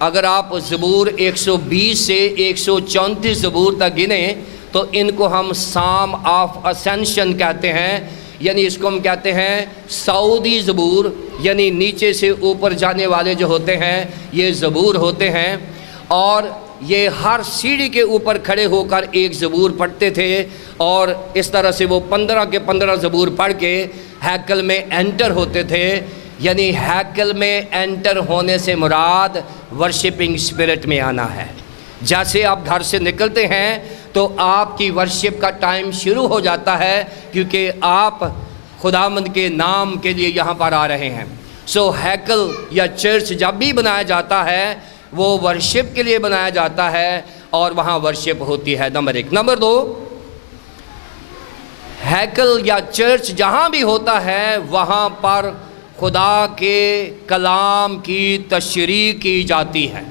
اگر آپ زبور 120 سے 134 زبور تک گنیں تو ان کو ہم سام آف اسینشن کہتے ہیں، یعنی اس کو ہم کہتے ہیں سعودی زبور، یعنی نیچے سے اوپر جانے والے جو ہوتے ہیں یہ زبور ہوتے ہیں، اور یہ ہر سیڑھی کے اوپر کھڑے ہو کر ایک زبور پڑھتے تھے، اور اس طرح سے وہ 15 کے 15 زبور پڑھ کے ہیکل میں انٹر ہوتے تھے۔ یعنی ہیکل میں انٹر ہونے سے مراد ورشپنگ اسپرٹ میں آنا ہے۔ جیسے آپ گھر سے نکلتے ہیں تو آپ کی ورشپ کا ٹائم شروع ہو جاتا ہے، کیونکہ آپ خداوند کے نام کے لیے یہاں پر آ رہے ہیں۔ سو ہیکل یا چرچ جب بھی بنایا جاتا ہے وہ ورشپ کے لیے بنایا جاتا ہے، اور وہاں ورشپ ہوتی ہے، نمبر 1۔ نمبر 2، ہیکل یا چرچ جہاں بھی ہوتا ہے وہاں پر خدا کے کلام کی تشریح کی جاتی ہے۔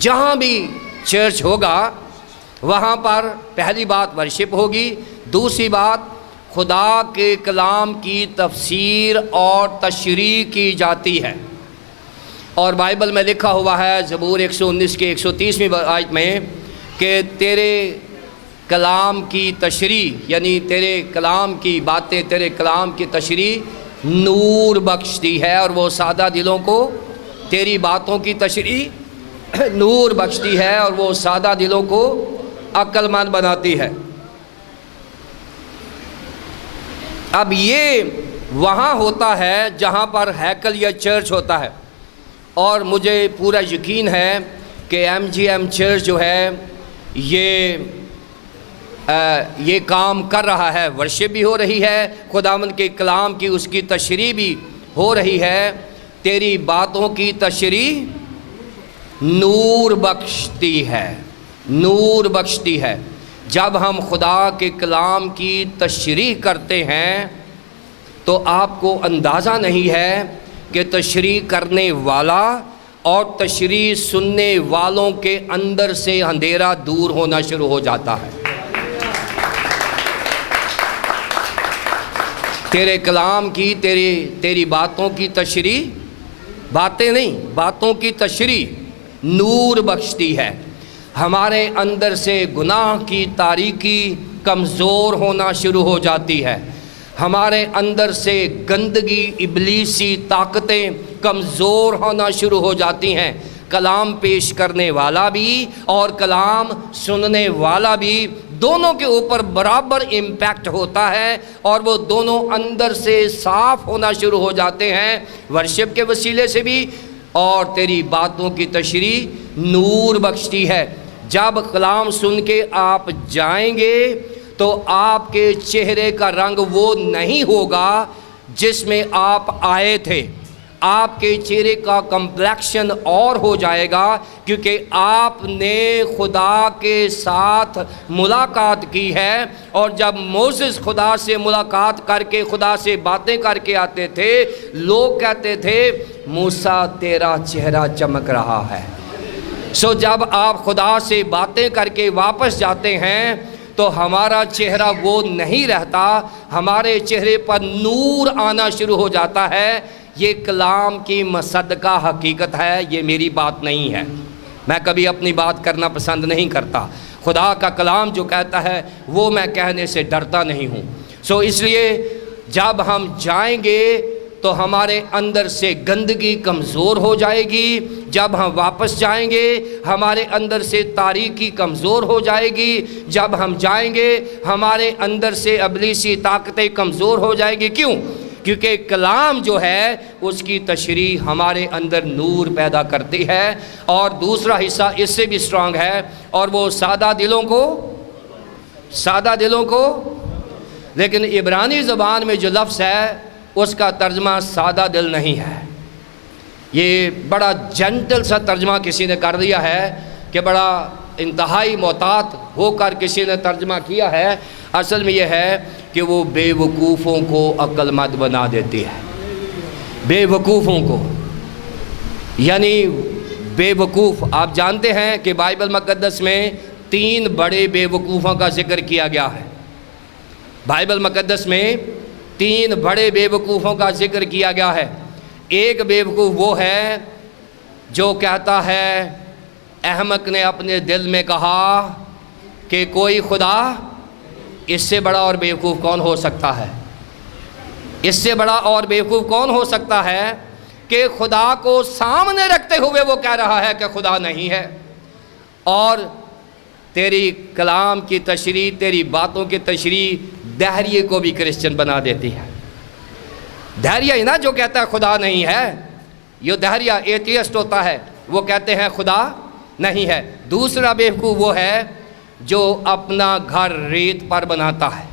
جہاں بھی چرچ ہوگا وہاں پر پہلی بات ورشپ ہوگی، دوسری بات خدا کے کلام کی تفسیر اور تشریح کی جاتی ہے۔ اور بائبل میں لکھا ہوا ہے زبور 119 کے 130ویں آیت میں کہ تیرے کلام کی تشریح، یعنی تیرے کلام کی باتیں، تیرے کلام کی تشریح نور بخشتی ہے، اور وہ سادہ دلوں کو تیری باتوں کی تشریح نور بخشتی ہے، اور وہ سادہ دلوں کو عقل مند بناتی ہے۔ اب یہ وہاں ہوتا ہے جہاں پر ہیکل یا چرچ ہوتا ہے، اور مجھے پورا یقین ہے کہ MGM چرچ جو ہے یہ کام کر رہا ہے، ورشپ بھی ہو رہی ہے، خداوند کے کلام کی اس کی تشریح بھی ہو رہی ہے۔ تیری باتوں کی تشریح نور بخشتی ہے، نور بخشتی ہے۔ جب ہم خدا کے کلام کی تشریح کرتے ہیں تو آپ کو اندازہ نہیں ہے کہ تشریح کرنے والا اور تشریح سننے والوں کے اندر سے اندھیرا دور ہونا شروع ہو جاتا ہے۔ تیرے کلام کی، تیری باتوں کی تشریح، باتیں نہیں، باتوں کی تشریح نور بخشتی ہے۔ ہمارے اندر سے گناہ کی تاریکی کمزور ہونا شروع ہو جاتی ہے، ہمارے اندر سے گندگی ابلیسی طاقتیں کمزور ہونا شروع ہو جاتی ہیں۔ کلام پیش کرنے والا بھی اور کلام سننے والا بھی، دونوں کے اوپر برابر امپیکٹ ہوتا ہے، اور وہ دونوں اندر سے صاف ہونا شروع ہو جاتے ہیں ورشپ کے وسیلے سے بھی، اور تیری باتوں کی تشریح نور بخشتی ہے۔ جب کلام سن کے آپ جائیں گے تو آپ کے چہرے کا رنگ وہ نہیں ہوگا جس میں آپ آئے تھے، آپ کے چہرے کا کمپلیکشن اور ہو جائے گا، کیونکہ آپ نے خدا کے ساتھ ملاقات کی ہے۔ اور جب موسیس خدا سے ملاقات کر کے، خدا سے باتیں کر کے آتے تھے، لوگ کہتے تھے موسیٰ تیرا چہرہ چمک رہا ہے۔ سو جب آپ خدا سے باتیں کر کے واپس جاتے ہیں تو ہمارا چہرہ وہ نہیں رہتا، ہمارے چہرے پر نور آنا شروع ہو جاتا ہے۔ یہ کلام کی مصدقہ حقیقت ہے، یہ میری بات نہیں ہے، میں کبھی اپنی بات کرنا پسند نہیں کرتا۔ خدا کا کلام جو کہتا ہے وہ میں کہنے سے ڈرتا نہیں ہوں۔ سو اس لیے جب ہم جائیں گے تو ہمارے اندر سے گندگی کمزور ہو جائے گی، جب ہم واپس جائیں گے ہمارے اندر سے تاریکی کمزور ہو جائے گی، جب ہم جائیں گے ہمارے اندر سے ابلیسی طاقتیں کمزور ہو جائیں گی۔ کیوں؟ کیونکہ کلام جو ہے اس کی تشریح ہمارے اندر نور پیدا کرتی ہے، اور دوسرا حصہ اس سے بھی سٹرانگ ہے، اور وہ سادہ دلوں کو، لیکن عبرانی زبان میں جو لفظ ہے اس کا ترجمہ سادہ دل نہیں ہے، یہ بڑا جنٹل سا ترجمہ کسی نے کر دیا ہے کہ بڑا انتہائی محتاط ہو کر کسی نے ترجمہ کیا ہے۔ اصل میں یہ ہے کہ وہ بے وقوفوں کو عقل مند بنا دیتی ہے، بے وقوفوں کو، یعنی بے وقوف۔ آپ جانتے ہیں کہ بائبل مقدس میں 3 بڑے بے وقوفوں کا ذکر کیا گیا ہے، بائبل مقدس میں 3 بڑے بے وقوفوں کا ذکر کیا گیا ہے۔ ایک بیوقوف وہ ہے جو کہتا ہے احمق نے اپنے دل میں کہا کہ کوئی خدا، اس سے بڑا اور بیوقوف کون ہو سکتا ہے؟ اس سے بڑا اور بیوقوف کون ہو سکتا ہے کہ خدا کو سامنے رکھتے ہوئے وہ کہہ رہا ہے کہ خدا نہیں ہے، اور تیری کلام کی تشریح، تیری باتوں کی تشریح دہریے کو بھی کرسچن بنا دیتی ہے۔ دہریہ ہی نا جو کہتا ہے خدا نہیں ہے، یہ دہریہ ایتھیسٹ ہوتا ہے، وہ کہتے ہیں خدا نہیں ہے۔ دوسرا بیوقوف وہ ہے جو اپنا گھر ریت پر بناتا ہے۔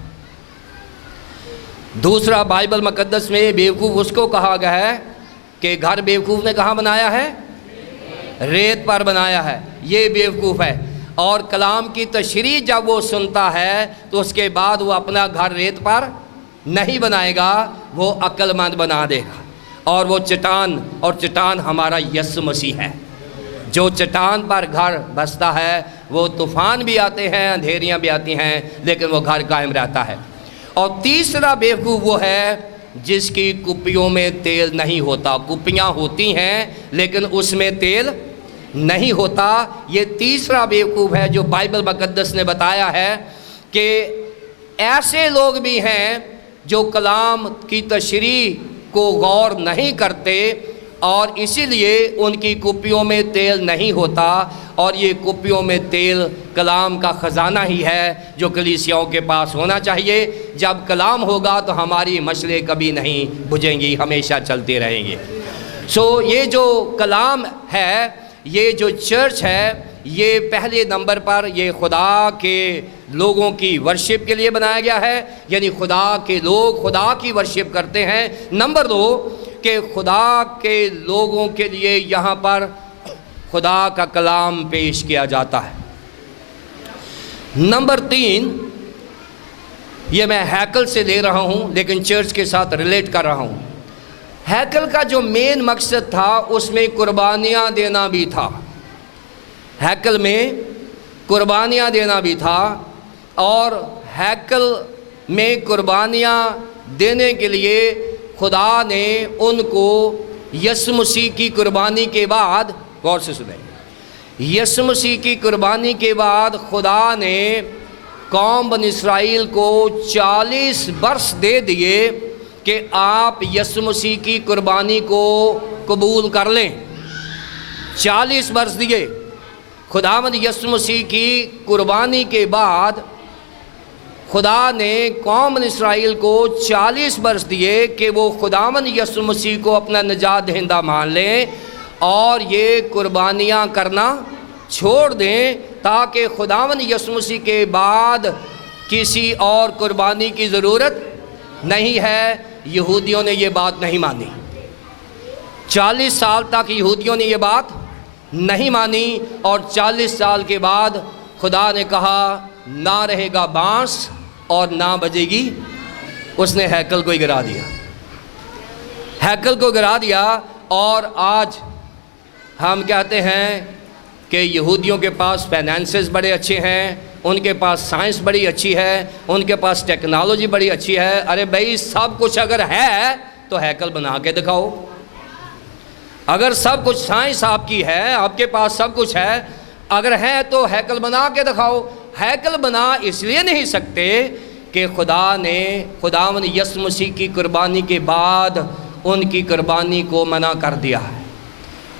دوسرا بائبل مقدس میں بیوقوف اس کو کہا گیا ہے کہ گھر بیوقوف نے کہاں بنایا ہے؟ ریت پر بنایا ہے، یہ بیوقوف ہے۔ اور کلام کی تشریح جب وہ سنتا ہے تو اس کے بعد وہ اپنا گھر ریت پر نہیں بنائے گا، وہ عقل مند بنا دے گا، اور وہ چٹان، اور چٹان ہمارا یسوع مسیح ہے۔ جو چٹان پر گھر بستا ہے وہ طوفان بھی آتے ہیں، اندھیریاں بھی آتی ہیں، لیکن وہ گھر قائم رہتا ہے۔ اور تیسرا بیوقوف وہ ہے جس کی کپیوں میں تیل نہیں ہوتا۔ کپیاں ہوتی ہیں لیکن اس میں تیل نہیں ہوتا۔ یہ تیسرا بیوقوف ہے جو بائبل مقدس نے بتایا ہے کہ ایسے لوگ بھی ہیں جو کلام کی تشریح کو غور نہیں کرتے، اور اسی لیے ان کی کپیوں میں تیل نہیں ہوتا، اور یہ کپیوں میں تیل کلام کا خزانہ ہی ہے جو کلیسیاؤں کے پاس ہونا چاہیے۔ جب کلام ہوگا تو ہماری مشعلیں کبھی نہیں بجھیں گی، ہمیشہ چلتے رہیں گے۔ یہ جو کلام ہے، یہ جو چرچ ہے، یہ پہلے نمبر پر یہ خدا کے لوگوں کی ورشپ کے لیے بنایا گیا ہے، یعنی خدا کے لوگ خدا کی ورشپ کرتے ہیں۔ نمبر 2 کہ خدا کے لوگوں کے لیے یہاں پر خدا کا کلام پیش کیا جاتا ہے۔ نمبر 3، یہ میں ہیکل سے لے رہا ہوں لیکن چرچ کے ساتھ ریلیٹ کر رہا ہوں۔ ہیکل کا جو مین مقصد تھا اس میں قربانیاں دینا بھی تھا، ہیکل میں قربانیاں دینا بھی تھا، اور ہیکل میں قربانیاں دینے کے لیے خدا نے ان کو یسوع مسیح کی قربانی کے بعد، غور سے سنیں، یسوع مسیح کی قربانی کے بعد خدا نے قوم بنی اسرائیل کو 40 برس دے دیے کہ آپ یسوع مسیح کی قربانی کو قبول کر لیں۔ 40 برس دیے۔ خداوند یسوع مسیح کی قربانی کے بعد خدا نے قوم اسرائیل کو 40 برس دیے کہ وہ خداوند یسوع مسیح کو اپنا نجات دہندہ مان لیں اور یہ قربانیاں کرنا چھوڑ دیں، تاکہ خداوند یسوع مسیح کے بعد کسی اور قربانی کی ضرورت نہیں ہے۔ یہودیوں نے یہ بات نہیں مانی، 40 سال تک یہودیوں نے یہ بات نہیں مانی، اور 40 سال کے بعد خدا نے کہا نہ رہے گا بانس اور نہ بجے گی۔ اس نے ہیکل کو گرا دیا، ہیکل کو گرا دیا۔ اور آج ہم کہتے ہیں کہ یہودیوں کے پاس فائنینسز بڑے اچھے ہیں، ان کے پاس سائنس بڑی اچھی ہے، ان کے پاس ٹیکنالوجی بڑی اچھی ہے۔ ارے بھائی، سب کچھ اگر ہے تو ہیکل بنا کے دکھاؤ۔ اگر سب کچھ سائنس آپ کی ہے، آپ کے پاس سب کچھ ہے، اگر ہے تو ہیکل بنا کے دکھاؤ۔ ہیکل بنا اس لیے نہیں سکتے کہ خدا نے خداوند یسوع مسیح کی قربانی کے بعد ان کی قربانی کو منع کر دیا ہے۔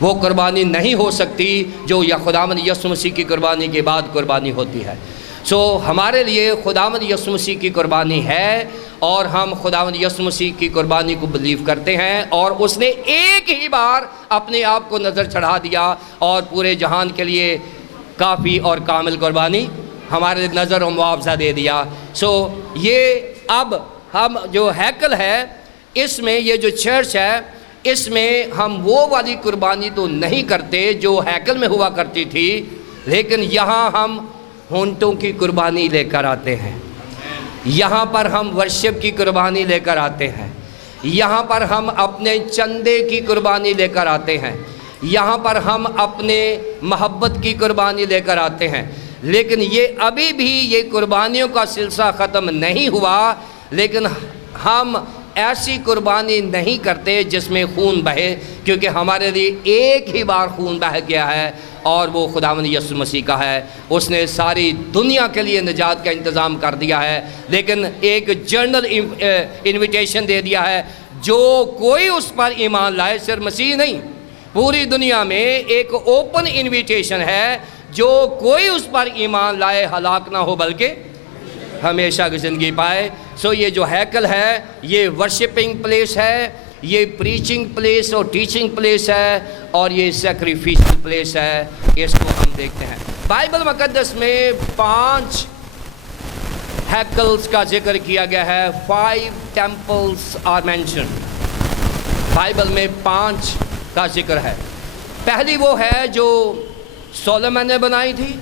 وہ قربانی نہیں ہو سکتی جو یا خداوند یسوع مسیح کی قربانی کے بعد قربانی ہوتی ہے۔ ہمارے لیے خداوند یسوع مسیح کی قربانی ہے، اور ہم خداوند یسوع مسیح کی قربانی کو بلیو کرتے ہیں، اور اس نے ایک ہی بار اپنے آپ کو نظر چڑھا دیا اور پورے جہان کے لیے کافی اور کامل قربانی ہمارے نظر و معاوضہ دے دیا۔ یہ اب ہم جو ہیکل ہے، اس میں یہ جو چرچ ہے، اس میں ہم وہ والی قربانی تو نہیں کرتے جو ہیکل میں ہوا کرتی تھی، لیکن یہاں ہم ہونٹوں کی قربانی لے کر آتے ہیں، یہاں پر ہم ورشپ کی قربانی لے کر آتے ہیں، یہاں پر ہم اپنے چندے کی قربانی لے کر آتے ہیں، یہاں پر ہم اپنے محبت کی قربانی لے کر آتے ہیں۔ لیکن یہ ابھی بھی یہ قربانیوں کا سلسلہ ختم نہیں ہوا، لیکن ہم ایسی قربانی نہیں کرتے جس میں خون بہے، کیونکہ ہمارے لیے ایک ہی بار خون بہہ گیا ہے اور وہ خداوند یسوع مسیح کا ہے۔ اس نے ساری دنیا کے لیے نجات کا انتظام کر دیا ہے، لیکن ایک جنرل انویٹیشن دے دیا ہے، جو کوئی اس پر ایمان لائے، صرف مسیح نہیں، پوری دنیا میں ایک اوپن انویٹیشن ہے، جو کوئی اس پر ایمان لائے ہلاک نہ ہو بلکہ ہمیشہ کی زندگی پائے۔ سو یہ جو ہیکل ہے یہ ورشپنگ پلیس ہے، یہ پریچنگ پلیس اور ٹیچنگ پلیس ہے، اور یہ سیکریفیشل پلیس ہے۔ اس کو ہم دیکھتے ہیں بائبل مقدس میں 5 ہیکلز کا ذکر کیا گیا ہے۔ 5 ٹیمپلز آر مینشنڈ، بائبل میں 5 کا ذکر ہے۔ پہلی وہ ہے جو سولومن نے بنائی تھی،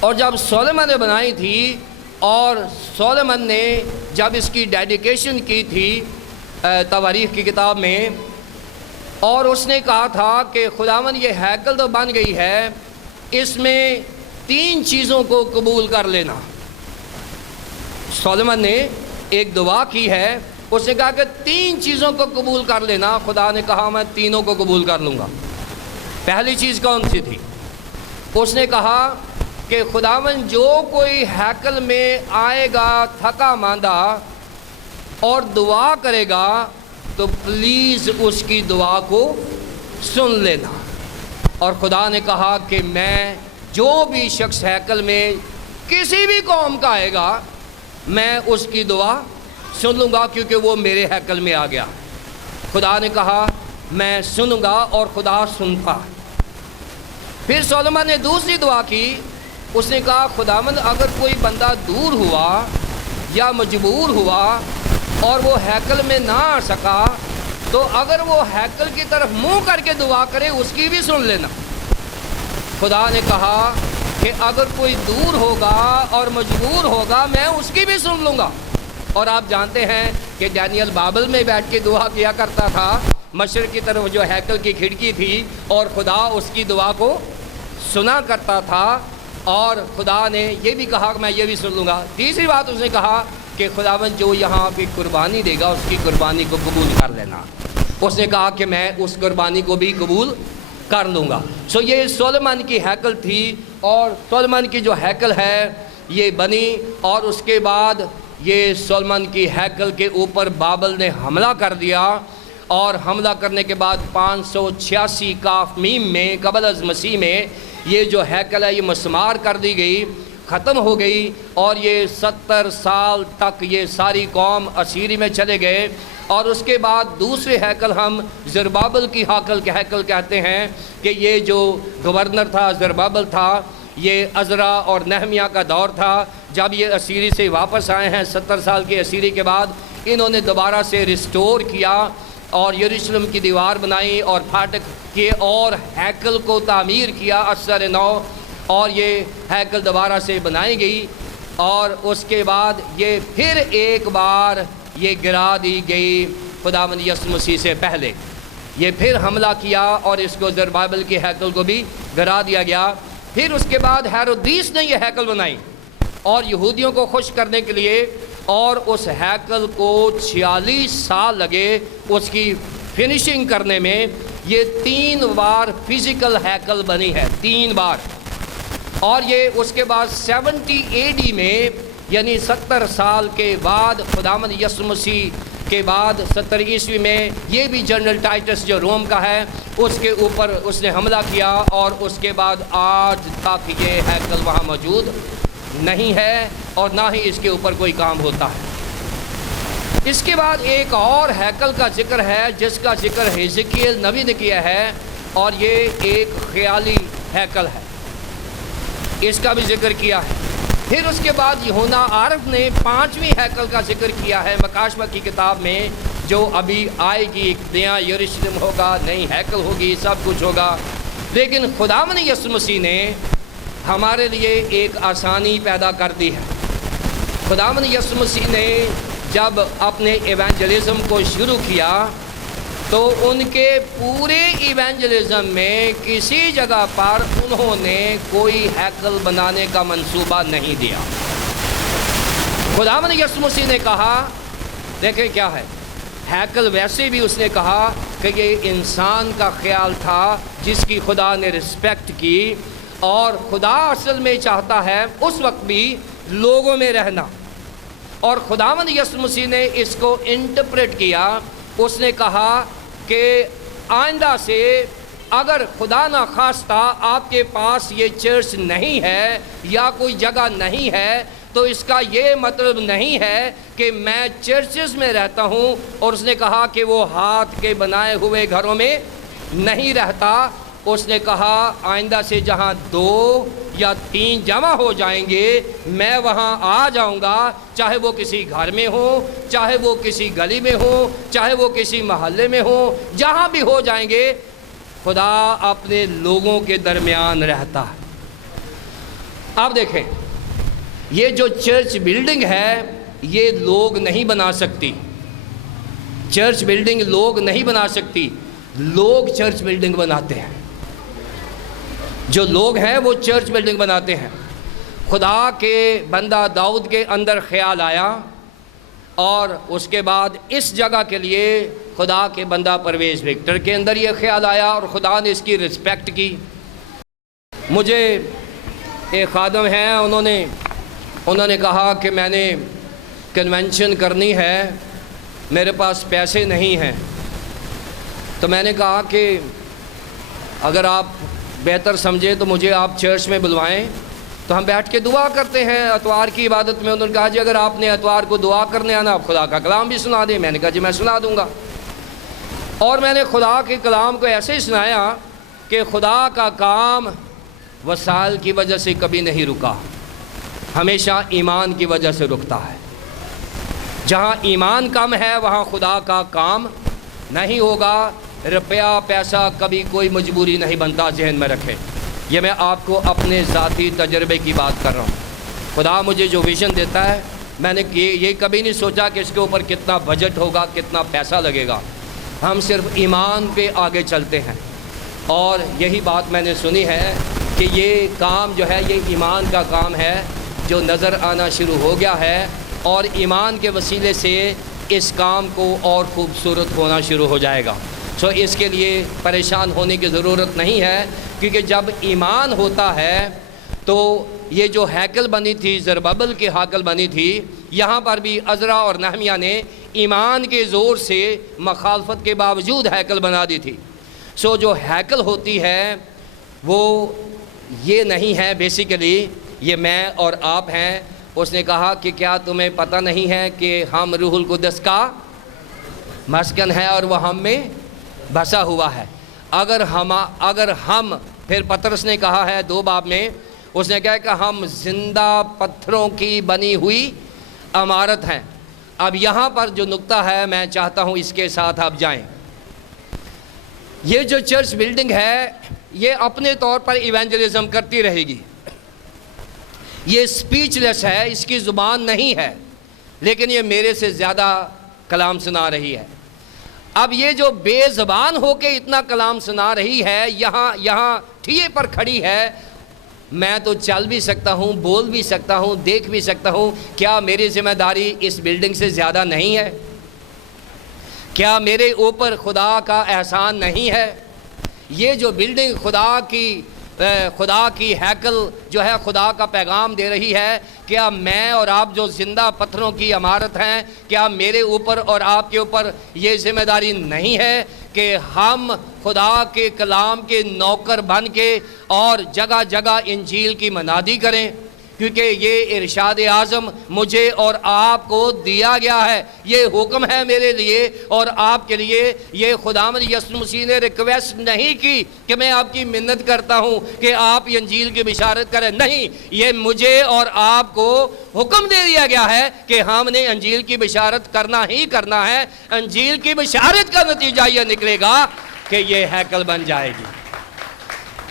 اور جب سولومن نے بنائی تھی اور سولومن نے جب اس کی ڈیڈیکیشن کی تھی تواریخ کی کتاب میں، اور اس نے کہا تھا کہ خداوند یہ ہیکل تو بن گئی ہے، اس میں 3 چیزوں کو قبول کر لینا۔ سولومن نے ایک دعا کی ہے، اس نے کہا کہ 3 چیزوں کو قبول کر لینا۔ خدا نے کہا میں تینوں کو قبول کر لوں گا۔ پہلی چیز کون سی تھی؟ اس نے کہا کہ خداوند جو کوئی ہیکل میں آئے گا تھکا ماندہ اور دعا کرے گا تو پلیز اس کی دعا کو سن لینا۔ اور خدا نے کہا کہ میں جو بھی شخص ہیکل میں کسی بھی قوم کا آئے گا میں اس کی دعا سن لوں گا، کیونکہ وہ میرے ہیکل میں آ گیا۔ خدا نے کہا میں سنوں گا، اور خدا سنتا۔ پھر سولومن نے دوسری دعا کی، اس نے کہا خداوند اگر کوئی بندہ دور ہوا یا مجبور ہوا اور وہ ہیکل میں نہ آ سکا، تو اگر وہ ہیکل کی طرف منہ کر کے دعا کرے اس کی بھی سن لینا۔ خدا نے کہا کہ اگر کوئی دور ہوگا اور مجبور ہوگا میں اس کی بھی سن لوں گا۔ اور آپ جانتے ہیں کہ ڈینیل بابل میں بیٹھ کے دعا کیا کرتا تھا، مشرق کی طرف جو ہیکل کی کھڑکی تھی، اور خدا اس کی دعا کو سنا کرتا تھا، اور خدا نے یہ بھی کہا کہ میں یہ بھی سن لوں گا۔ تیسری بات اس نے کہا کہ خداوند جو یہاں پہ قربانی دے گا اس کی قربانی کو قبول کر لینا۔ اس نے کہا کہ میں اس قربانی کو بھی قبول کر لوں گا۔ سو یہ سولومن کی ہیکل تھی، اور سولومن کی جو ہیکل ہے یہ بنی، اور اس کے بعد یہ سولومن کی ہیکل کے اوپر بابل نے حملہ کر دیا، اور حملہ کرنے کے بعد 586 کاف میم میں قبل از مسیح میں یہ جو ہیکل ہے یہ مسمار کر دی گئی، ختم ہو گئی، اور یہ 70 سال تک یہ ساری قوم اسیری میں چلے گئے۔ اور اس کے بعد دوسرے ہیکل ہم زربابل کی ہیکل کہتے ہیں، کہ یہ جو گورنر تھا زربابل تھا، یہ عزرا اور نہمیہ کا دور تھا، جب یہ اسیری سے واپس آئے ہیں 70 سال کی اسیری کے بعد، انہوں نے دوبارہ سے ریسٹور کیا اور یروشلم کی دیوار بنائی اور پھاٹک کیے اور ہیکل کو تعمیر کیا اثر نو، اور یہ ہیکل دوبارہ سے بنائی گئی، اور اس کے بعد یہ پھر ایک بار یہ گرا دی گئی خداوند یسوع مسیح سے پہلے۔ یہ پھر حملہ کیا اور اس کو زربابل کی ہیکل کو بھی گرا دیا گیا۔ پھر اس کے بعد ہیرودیس نے یہ ہیکل بنائی، اور یہودیوں کو خوش کرنے کے لیے، اور اس ہیکل کو 46 سال لگے اس کی فنشنگ کرنے میں۔ یہ 3 بار فزیکل ہیکل بنی ہے، 3 بار۔ اور یہ اس کے بعد 70 AD میں، یعنی 70 سال کے بعد خداوند یسوع مسیح کے بعد 70 عیسوی میں، یہ بھی جنرل ٹائٹس جو روم کا ہے اس کے اوپر اس نے حملہ کیا، اور اس کے بعد آج تک یہ ہیکل وہاں موجود نہیں ہے، اور نہ ہی اس کے اوپر کوئی کام ہوتا ہے۔ اس کے بعد ایک اور ہیکل کا ذکر ہے جس کا ذکر حزقیل نبی نے کیا ہے، اور یہ ایک خیالی ہیکل ہے، اس کا بھی ذکر کیا ہے۔ پھر اس کے بعد یوحنا عارف نے 5ویں ہیکل کا ذکر کیا ہے مکاشفہ کی کتاب میں، جو ابھی آئے گی، ایک نیا یروشلم ہوگا، نئی ہیکل ہوگی، سب کچھ ہوگا۔ لیکن خداوند یسوع مسیح نے ہمارے لیے ایک آسانی پیدا کر دی ہے۔ خداوند یسوع مسیح نے جب اپنے ایوانجلزم کو شروع کیا تو ان کے پورے ایوانجلزم میں کسی جگہ پر انہوں نے کوئی ہیکل بنانے کا منصوبہ نہیں دیا۔ خداوند یسوع مسیح نے کہا دیکھیں کیا ہے، ہیکل ویسے بھی اس نے کہا کہ یہ انسان کا خیال تھا جس کی خدا نے رسپیکٹ کی، اور خدا اصل میں چاہتا ہے اس وقت بھی لوگوں میں رہنا، اور خداوند یسوع مسیح نے اس کو انٹرپریٹ کیا۔ اس نے کہا کہ آئندہ سے اگر خدا نہ خواستہ آپ کے پاس یہ چرچ نہیں ہے یا کوئی جگہ نہیں ہے تو اس کا یہ مطلب نہیں ہے کہ میں چرچز میں رہتا ہوں، اور اس نے کہا کہ وہ ہاتھ کے بنائے ہوئے گھروں میں نہیں رہتا۔ اس نے کہا آئندہ سے جہاں 2 یا 3 جمع ہو جائیں گے میں وہاں آ جاؤں گا، چاہے وہ کسی گھر میں ہو، چاہے وہ کسی گلی میں ہو، چاہے وہ کسی محلے میں ہو، جہاں بھی ہو جائیں گے خدا اپنے لوگوں کے درمیان رہتا ہے۔ اب دیکھیں یہ جو چرچ بلڈنگ ہے یہ لوگ نہیں بنا سکتی، چرچ بلڈنگ لوگ نہیں بنا سکتی، لوگ چرچ بلڈنگ بناتے ہیں، جو لوگ ہیں وہ چرچ بلڈنگ بناتے ہیں۔ خدا کے بندہ داؤد کے اندر خیال آیا، اور اس کے بعد اس جگہ کے لیے خدا کے بندہ پرویز وکٹر کے اندر یہ خیال آیا، اور خدا نے اس کی رسپیکٹ کی۔ مجھے ایک خادم ہیں، انہوں نے کہا کہ میں نے کنونشن کرنی ہے، میرے پاس پیسے نہیں ہیں، تو میں نے کہا کہ اگر آپ بہتر سمجھیں تو مجھے آپ چرچ میں بلوائیں، تو ہم بیٹھ کے دعا کرتے ہیں اتوار کی عبادت میں۔ انہوں نے کہا جی اگر آپ نے اتوار کو دعا کرنے آنا آپ خدا کا کلام بھی سنا دیں۔ میں نے کہا جی میں سنا دوں گا، اور میں نے خدا کے کلام کو ایسے ہی سنایا کہ خدا کا کام وسائل کی وجہ سے کبھی نہیں رکا، ہمیشہ ایمان کی وجہ سے رکتا ہے۔ جہاں ایمان کم ہے وہاں خدا کا کام نہیں ہوگا۔ روپیہ پیسہ کبھی کوئی مجبوری نہیں بنتا، ذہن میں رکھیں، یہ میں آپ کو اپنے ذاتی تجربے کی بات کر رہا ہوں۔ خدا مجھے جو ویژن دیتا ہے میں نے یہ کبھی نہیں سوچا کہ اس کے اوپر کتنا بجٹ ہوگا، کتنا پیسہ لگے گا، ہم صرف ایمان پہ آگے چلتے ہیں۔ اور یہی بات میں نے سنی ہے کہ یہ کام جو ہے یہ ایمان کا کام ہے جو نظر آنا شروع ہو گیا ہے، اور ایمان کے وسیلے سے اس کام کو اور خوبصورت ہونا شروع ہو جائے گا۔ سو اس کے لیے پریشان ہونے کی ضرورت نہیں ہے، کیونکہ جب ایمان ہوتا ہے تو یہ جو ہیکل بنی تھی، زربابل کی ہیکل بنی تھی، یہاں پر بھی عزرا اور نہمیہ نے ایمان کے زور سے مخالفت کے باوجود ہیکل بنا دی تھی۔ سو جو ہیکل ہوتی ہے وہ یہ نہیں ہے، بیسیکلی یہ میں اور آپ ہیں۔ اس نے کہا کہ کیا تمہیں پتہ نہیں ہے کہ ہم روح القدس کا مسکن ہے اور وہ ہم میں بسا ہوا ہے۔ اگر ہم پھر پطرس نے کہا ہے 2 باب میں، اس نے کہا کہ ہم زندہ پتھروں کی بنی ہوئی عمارت ہیں۔ اب یہاں پر جو نقطہ ہے میں چاہتا ہوں اس کے ساتھ آپ جائیں۔ یہ جو چرچ بلڈنگ ہے یہ اپنے طور پر ایونجلزم کرتی رہے گی، یہ سپیچ لیس ہے، اس کی زبان نہیں ہے، لیکن یہ میرے سے زیادہ کلام سنا رہی ہے۔ اب یہ جو بے زبان ہو کے اتنا کلام سنا رہی ہے، یہاں ٹھیے پر کھڑی ہے، میں تو چل بھی سکتا ہوں، بول بھی سکتا ہوں، دیکھ بھی سکتا ہوں، کیا میری ذمہ داری اس بلڈنگ سے زیادہ نہیں ہے؟ کیا میرے اوپر خدا کا احسان نہیں ہے؟ یہ جو بلڈنگ خدا کی ہیکل جو ہے خدا کا پیغام دے رہی ہے، کیا میں اور آپ جو زندہ پتھروں کی عمارت ہیں، کیا میرے اوپر اور آپ کے اوپر یہ ذمہ داری نہیں ہے کہ ہم خدا کے کلام کے نوکر بن کے اور جگہ جگہ انجیل کی منادی کریں؟ کیونکہ یہ ارشاد اعظم مجھے اور آپ کو دیا گیا ہے، یہ حکم ہے میرے لیے اور آپ کے لیے۔ یہ خداوند یسوع مسیح نے ریکویسٹ نہیں کی کہ میں آپ کی منت کرتا ہوں کہ آپ انجیل کی بشارت کریں، نہیں، یہ مجھے اور آپ کو حکم دے دیا گیا ہے کہ ہم نے انجیل کی بشارت کرنا ہی کرنا ہے۔ انجیل کی بشارت کا نتیجہ یہ نکلے گا کہ یہ ہیکل بن جائے گی۔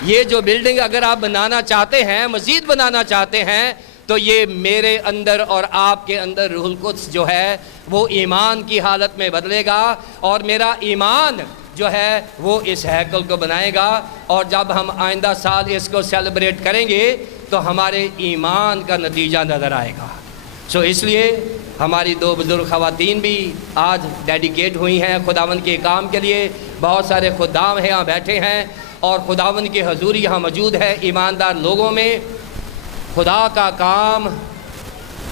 یہ جو بلڈنگ اگر آپ بنانا چاہتے ہیں، مزید بنانا چاہتے ہیں، تو یہ میرے اندر اور آپ کے اندر روح القدس جو ہے وہ ایمان کی حالت میں بدلے گا، اور میرا ایمان جو ہے وہ اس ہیکل کو بنائے گا۔ اور جب ہم آئندہ سال اس کو سیلیبریٹ کریں گے تو ہمارے ایمان کا نتیجہ نظر آئے گا۔ اس لیے ہماری 2 بزرگ خواتین بھی آج ڈیڈیکیٹ ہوئی ہیں خداوند کے کام کے لیے. بہت سارے خدام یہاں بیٹھے ہیں اور خداوند کی حضور یہاں موجود ہے. ایماندار لوگوں میں خدا کا کام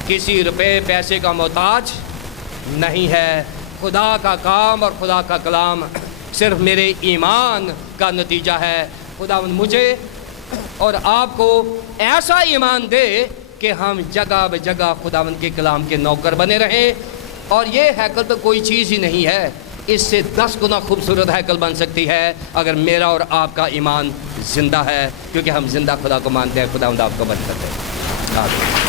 کسی روپے پیسے کا محتاج نہیں ہے. خدا کا کام اور خدا کا کلام صرف میرے ایمان کا نتیجہ ہے. خداوند مجھے اور آپ کو ایسا ایمان دے کہ ہم جگہ بہ جگہ خداوند کے کلام کے نوکر بنے رہیں. اور یہ ہیکل تو کوئی چیز ہی نہیں ہے, اس سے 10 گنا خوبصورت ہیکل بن سکتی ہے اگر میرا اور آپ کا ایمان زندہ ہے, کیونکہ ہم زندہ خدا کو مانتے ہیں. خداوند آپ کو برکت دے. آمین.